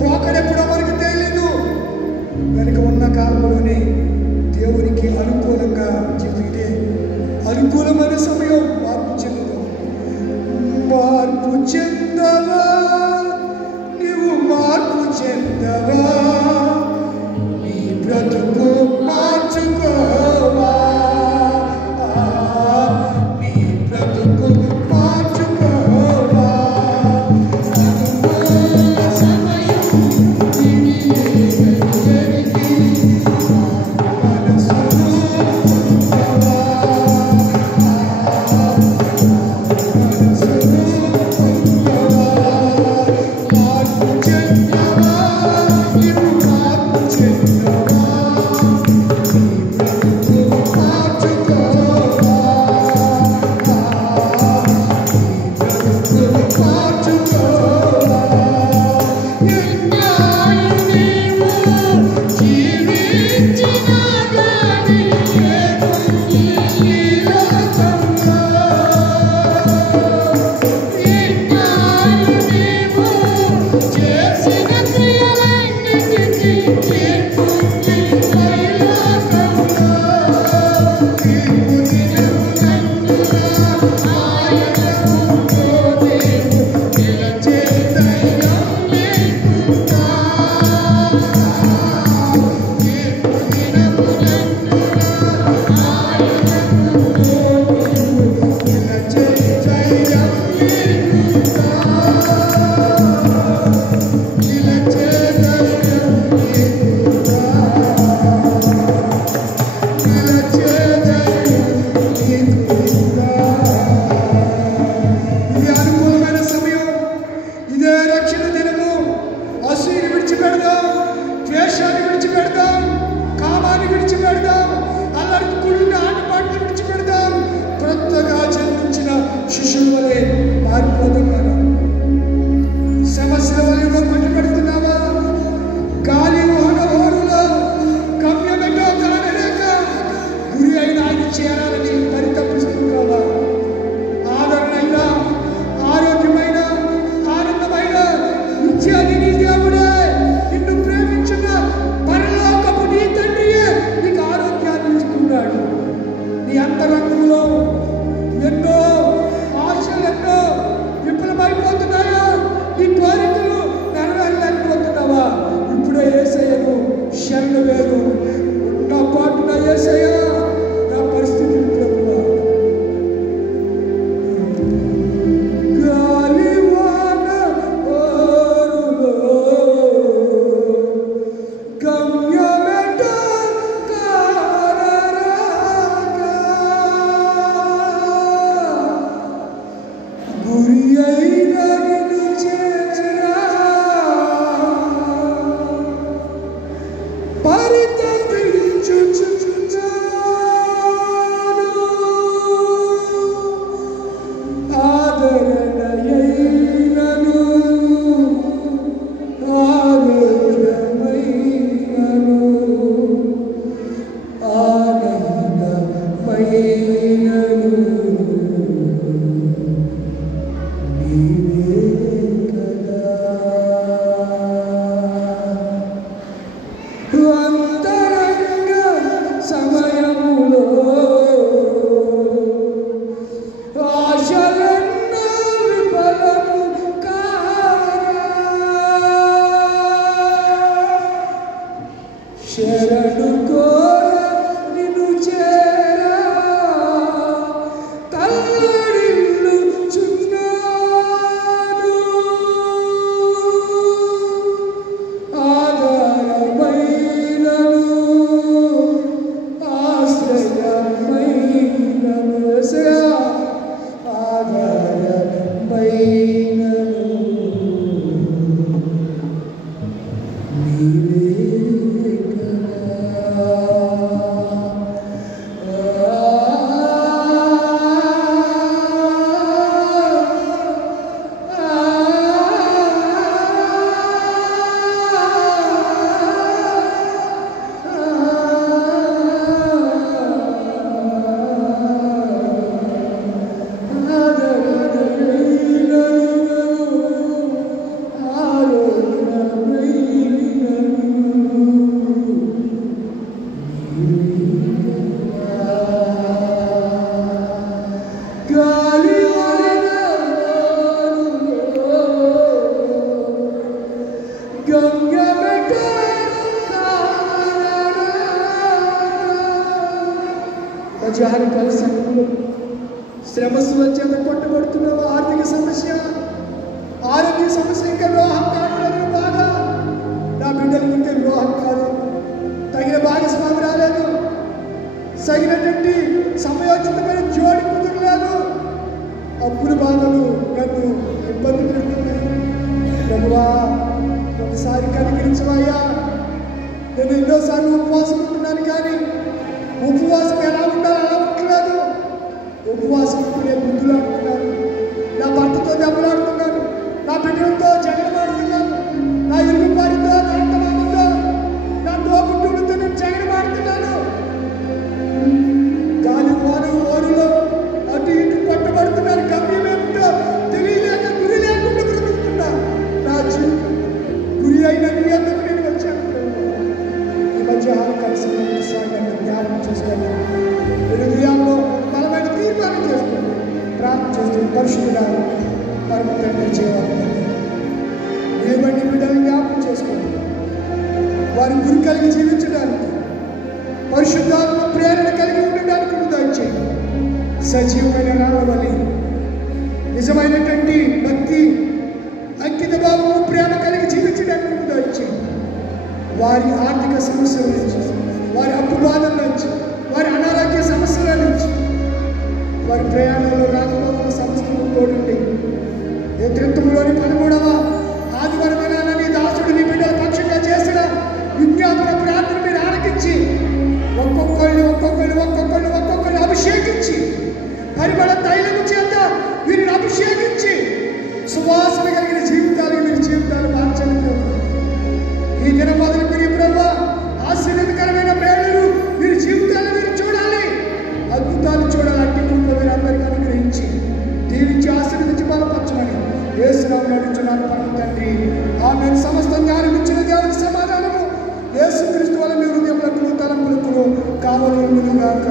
పోకడెప్పుడో మనకు తెలియదు. కనుక ఉన్న కాలంలోనే దేవునికి అనుకూలంగా జీవితే అనుకూలమైన సమయం. మార్పు చెందుదాం. మార్పు చెందవా నీవు, మార్పు చెందవా, నీ బ్రతుకు మార్చుకోవా, నీ బ్రతుకు మార్చుకోవా. శరణు కోర నిన్ను చేరా తల్లడిల్లుచున్నాను. ఆధారమైనను ఆశ్రయమైనను యేసయ్యా ఆధారమైనను నీవే మధ్యాహ్నకాల సమయంలో శ్రమస్సుల చేత కొట్టబడుతున్నావు. ఆర్థిక సమస్య, ఆరోగ్య సమస్య, ఇంకా వివాహం కావట్లేదు బాగా. నా బిడ్డలకు ఇంకా వివాహం కాదు, తగిన భాగస్వామి రాలేదు, తగినటువంటి సమయోచితమైన జోడి కుదరలేదు. అప్పుల బాధలు నన్ను ఇబ్బంది పెడుతున్నాయి. ప్రభువా ఒకసారి కనికరించవయ్యా. నేను ఎన్నోసార్లు ఉపవాసం ఉంటున్నాను, కానీ ఉపవాసం ఎలా ఉండాలో అలా ఉండలేదు. ఉపవాసం ఉంటునే బుద్ధులు ఆడుతున్నాను, నా భర్తతో దెబ్బలాడుతున్నాను, నా బిడ్డలతో జగడమాడుతున్నాను, నా ఇరుగు వారితో, నా అత్తమామతో, నా తోబుట్టువులతో నేను జగడమాడుతున్నాను. గాలి వారు ఓరులో అటు ఇటు పట్టబడుతున్నాను. గమ్యం ఏమిటో తెలియలేక గురి లేకుండా బ్రతుకుతున్నా. నా జీవితం గురి అయిన నీ ఎందుకు నేను వచ్చాను. ఈ మధ్యాహ్నం కలిసి జ్ఞానం చేసుకోండి. హృదయంలో బలమైన తీర్మానం చేసుకోండి. ప్రార్థన చేస్తూ పరిశుద్ధుడా పరమ తండ్రి చేయాలి. ఏమండి బిడ్డలు జ్ఞాపకం చేసుకోండి. వారి గురి కలిగి జీవించడానికి, పరిశుద్ధాత్మ ప్రేరణ కలిగి ఉండడానికి దయచేయండి. సజీవమైన రావాలి నిజమైనటువంటి భక్తి, అంకిత భావము, ప్రేమ కలిగి జీవించడానికి దయచేయండి. వారి ఆర్థిక సమస్యల నుంచి, వారి అప్పు బాధల నుంచి, వారి అనారోగ్య సమస్యల నుంచి, వారి ప్రయాణంలో రాకపోతున్న సమస్యలు తోడండి. నేతృత్వంలోని 13వ ఆదివారమైన నీ దాసుడు నీ బిడ్డల పక్షంగా చేసిన విజ్ఞాపన ప్రార్థన మీరు ఆలకించి ఒక్కొక్కరిని అభిషేకించి, పరిమళ తైలము చేత వీరిని అభిషేకించి సువాసన కలిగిన జీవితాలు వీరి జీవితాలు మార్చండి. ఈ దినం మొదలుకొని ప్రభు ఆశీర్వాదకరమైన మేళలు వీరి జీవితాలు మీరు చూడాలి, అద్భుతాలు చూడాలి. అట్టి కృప మీరు అందరికీ అనుగ్రహించి దీవించి ఆశీర్వదించి బలపరచమని యేసునామములో అడుగుచున్నాను పరమ తండ్రి. ఆమేన్. సమస్త జ్ఞానం ఇచ్చిన దేవుని సమాధానము యేసుక్రీస్తు వల్ల మీ హృదయములకు తలంపులకు కావలి ఉండును గాక.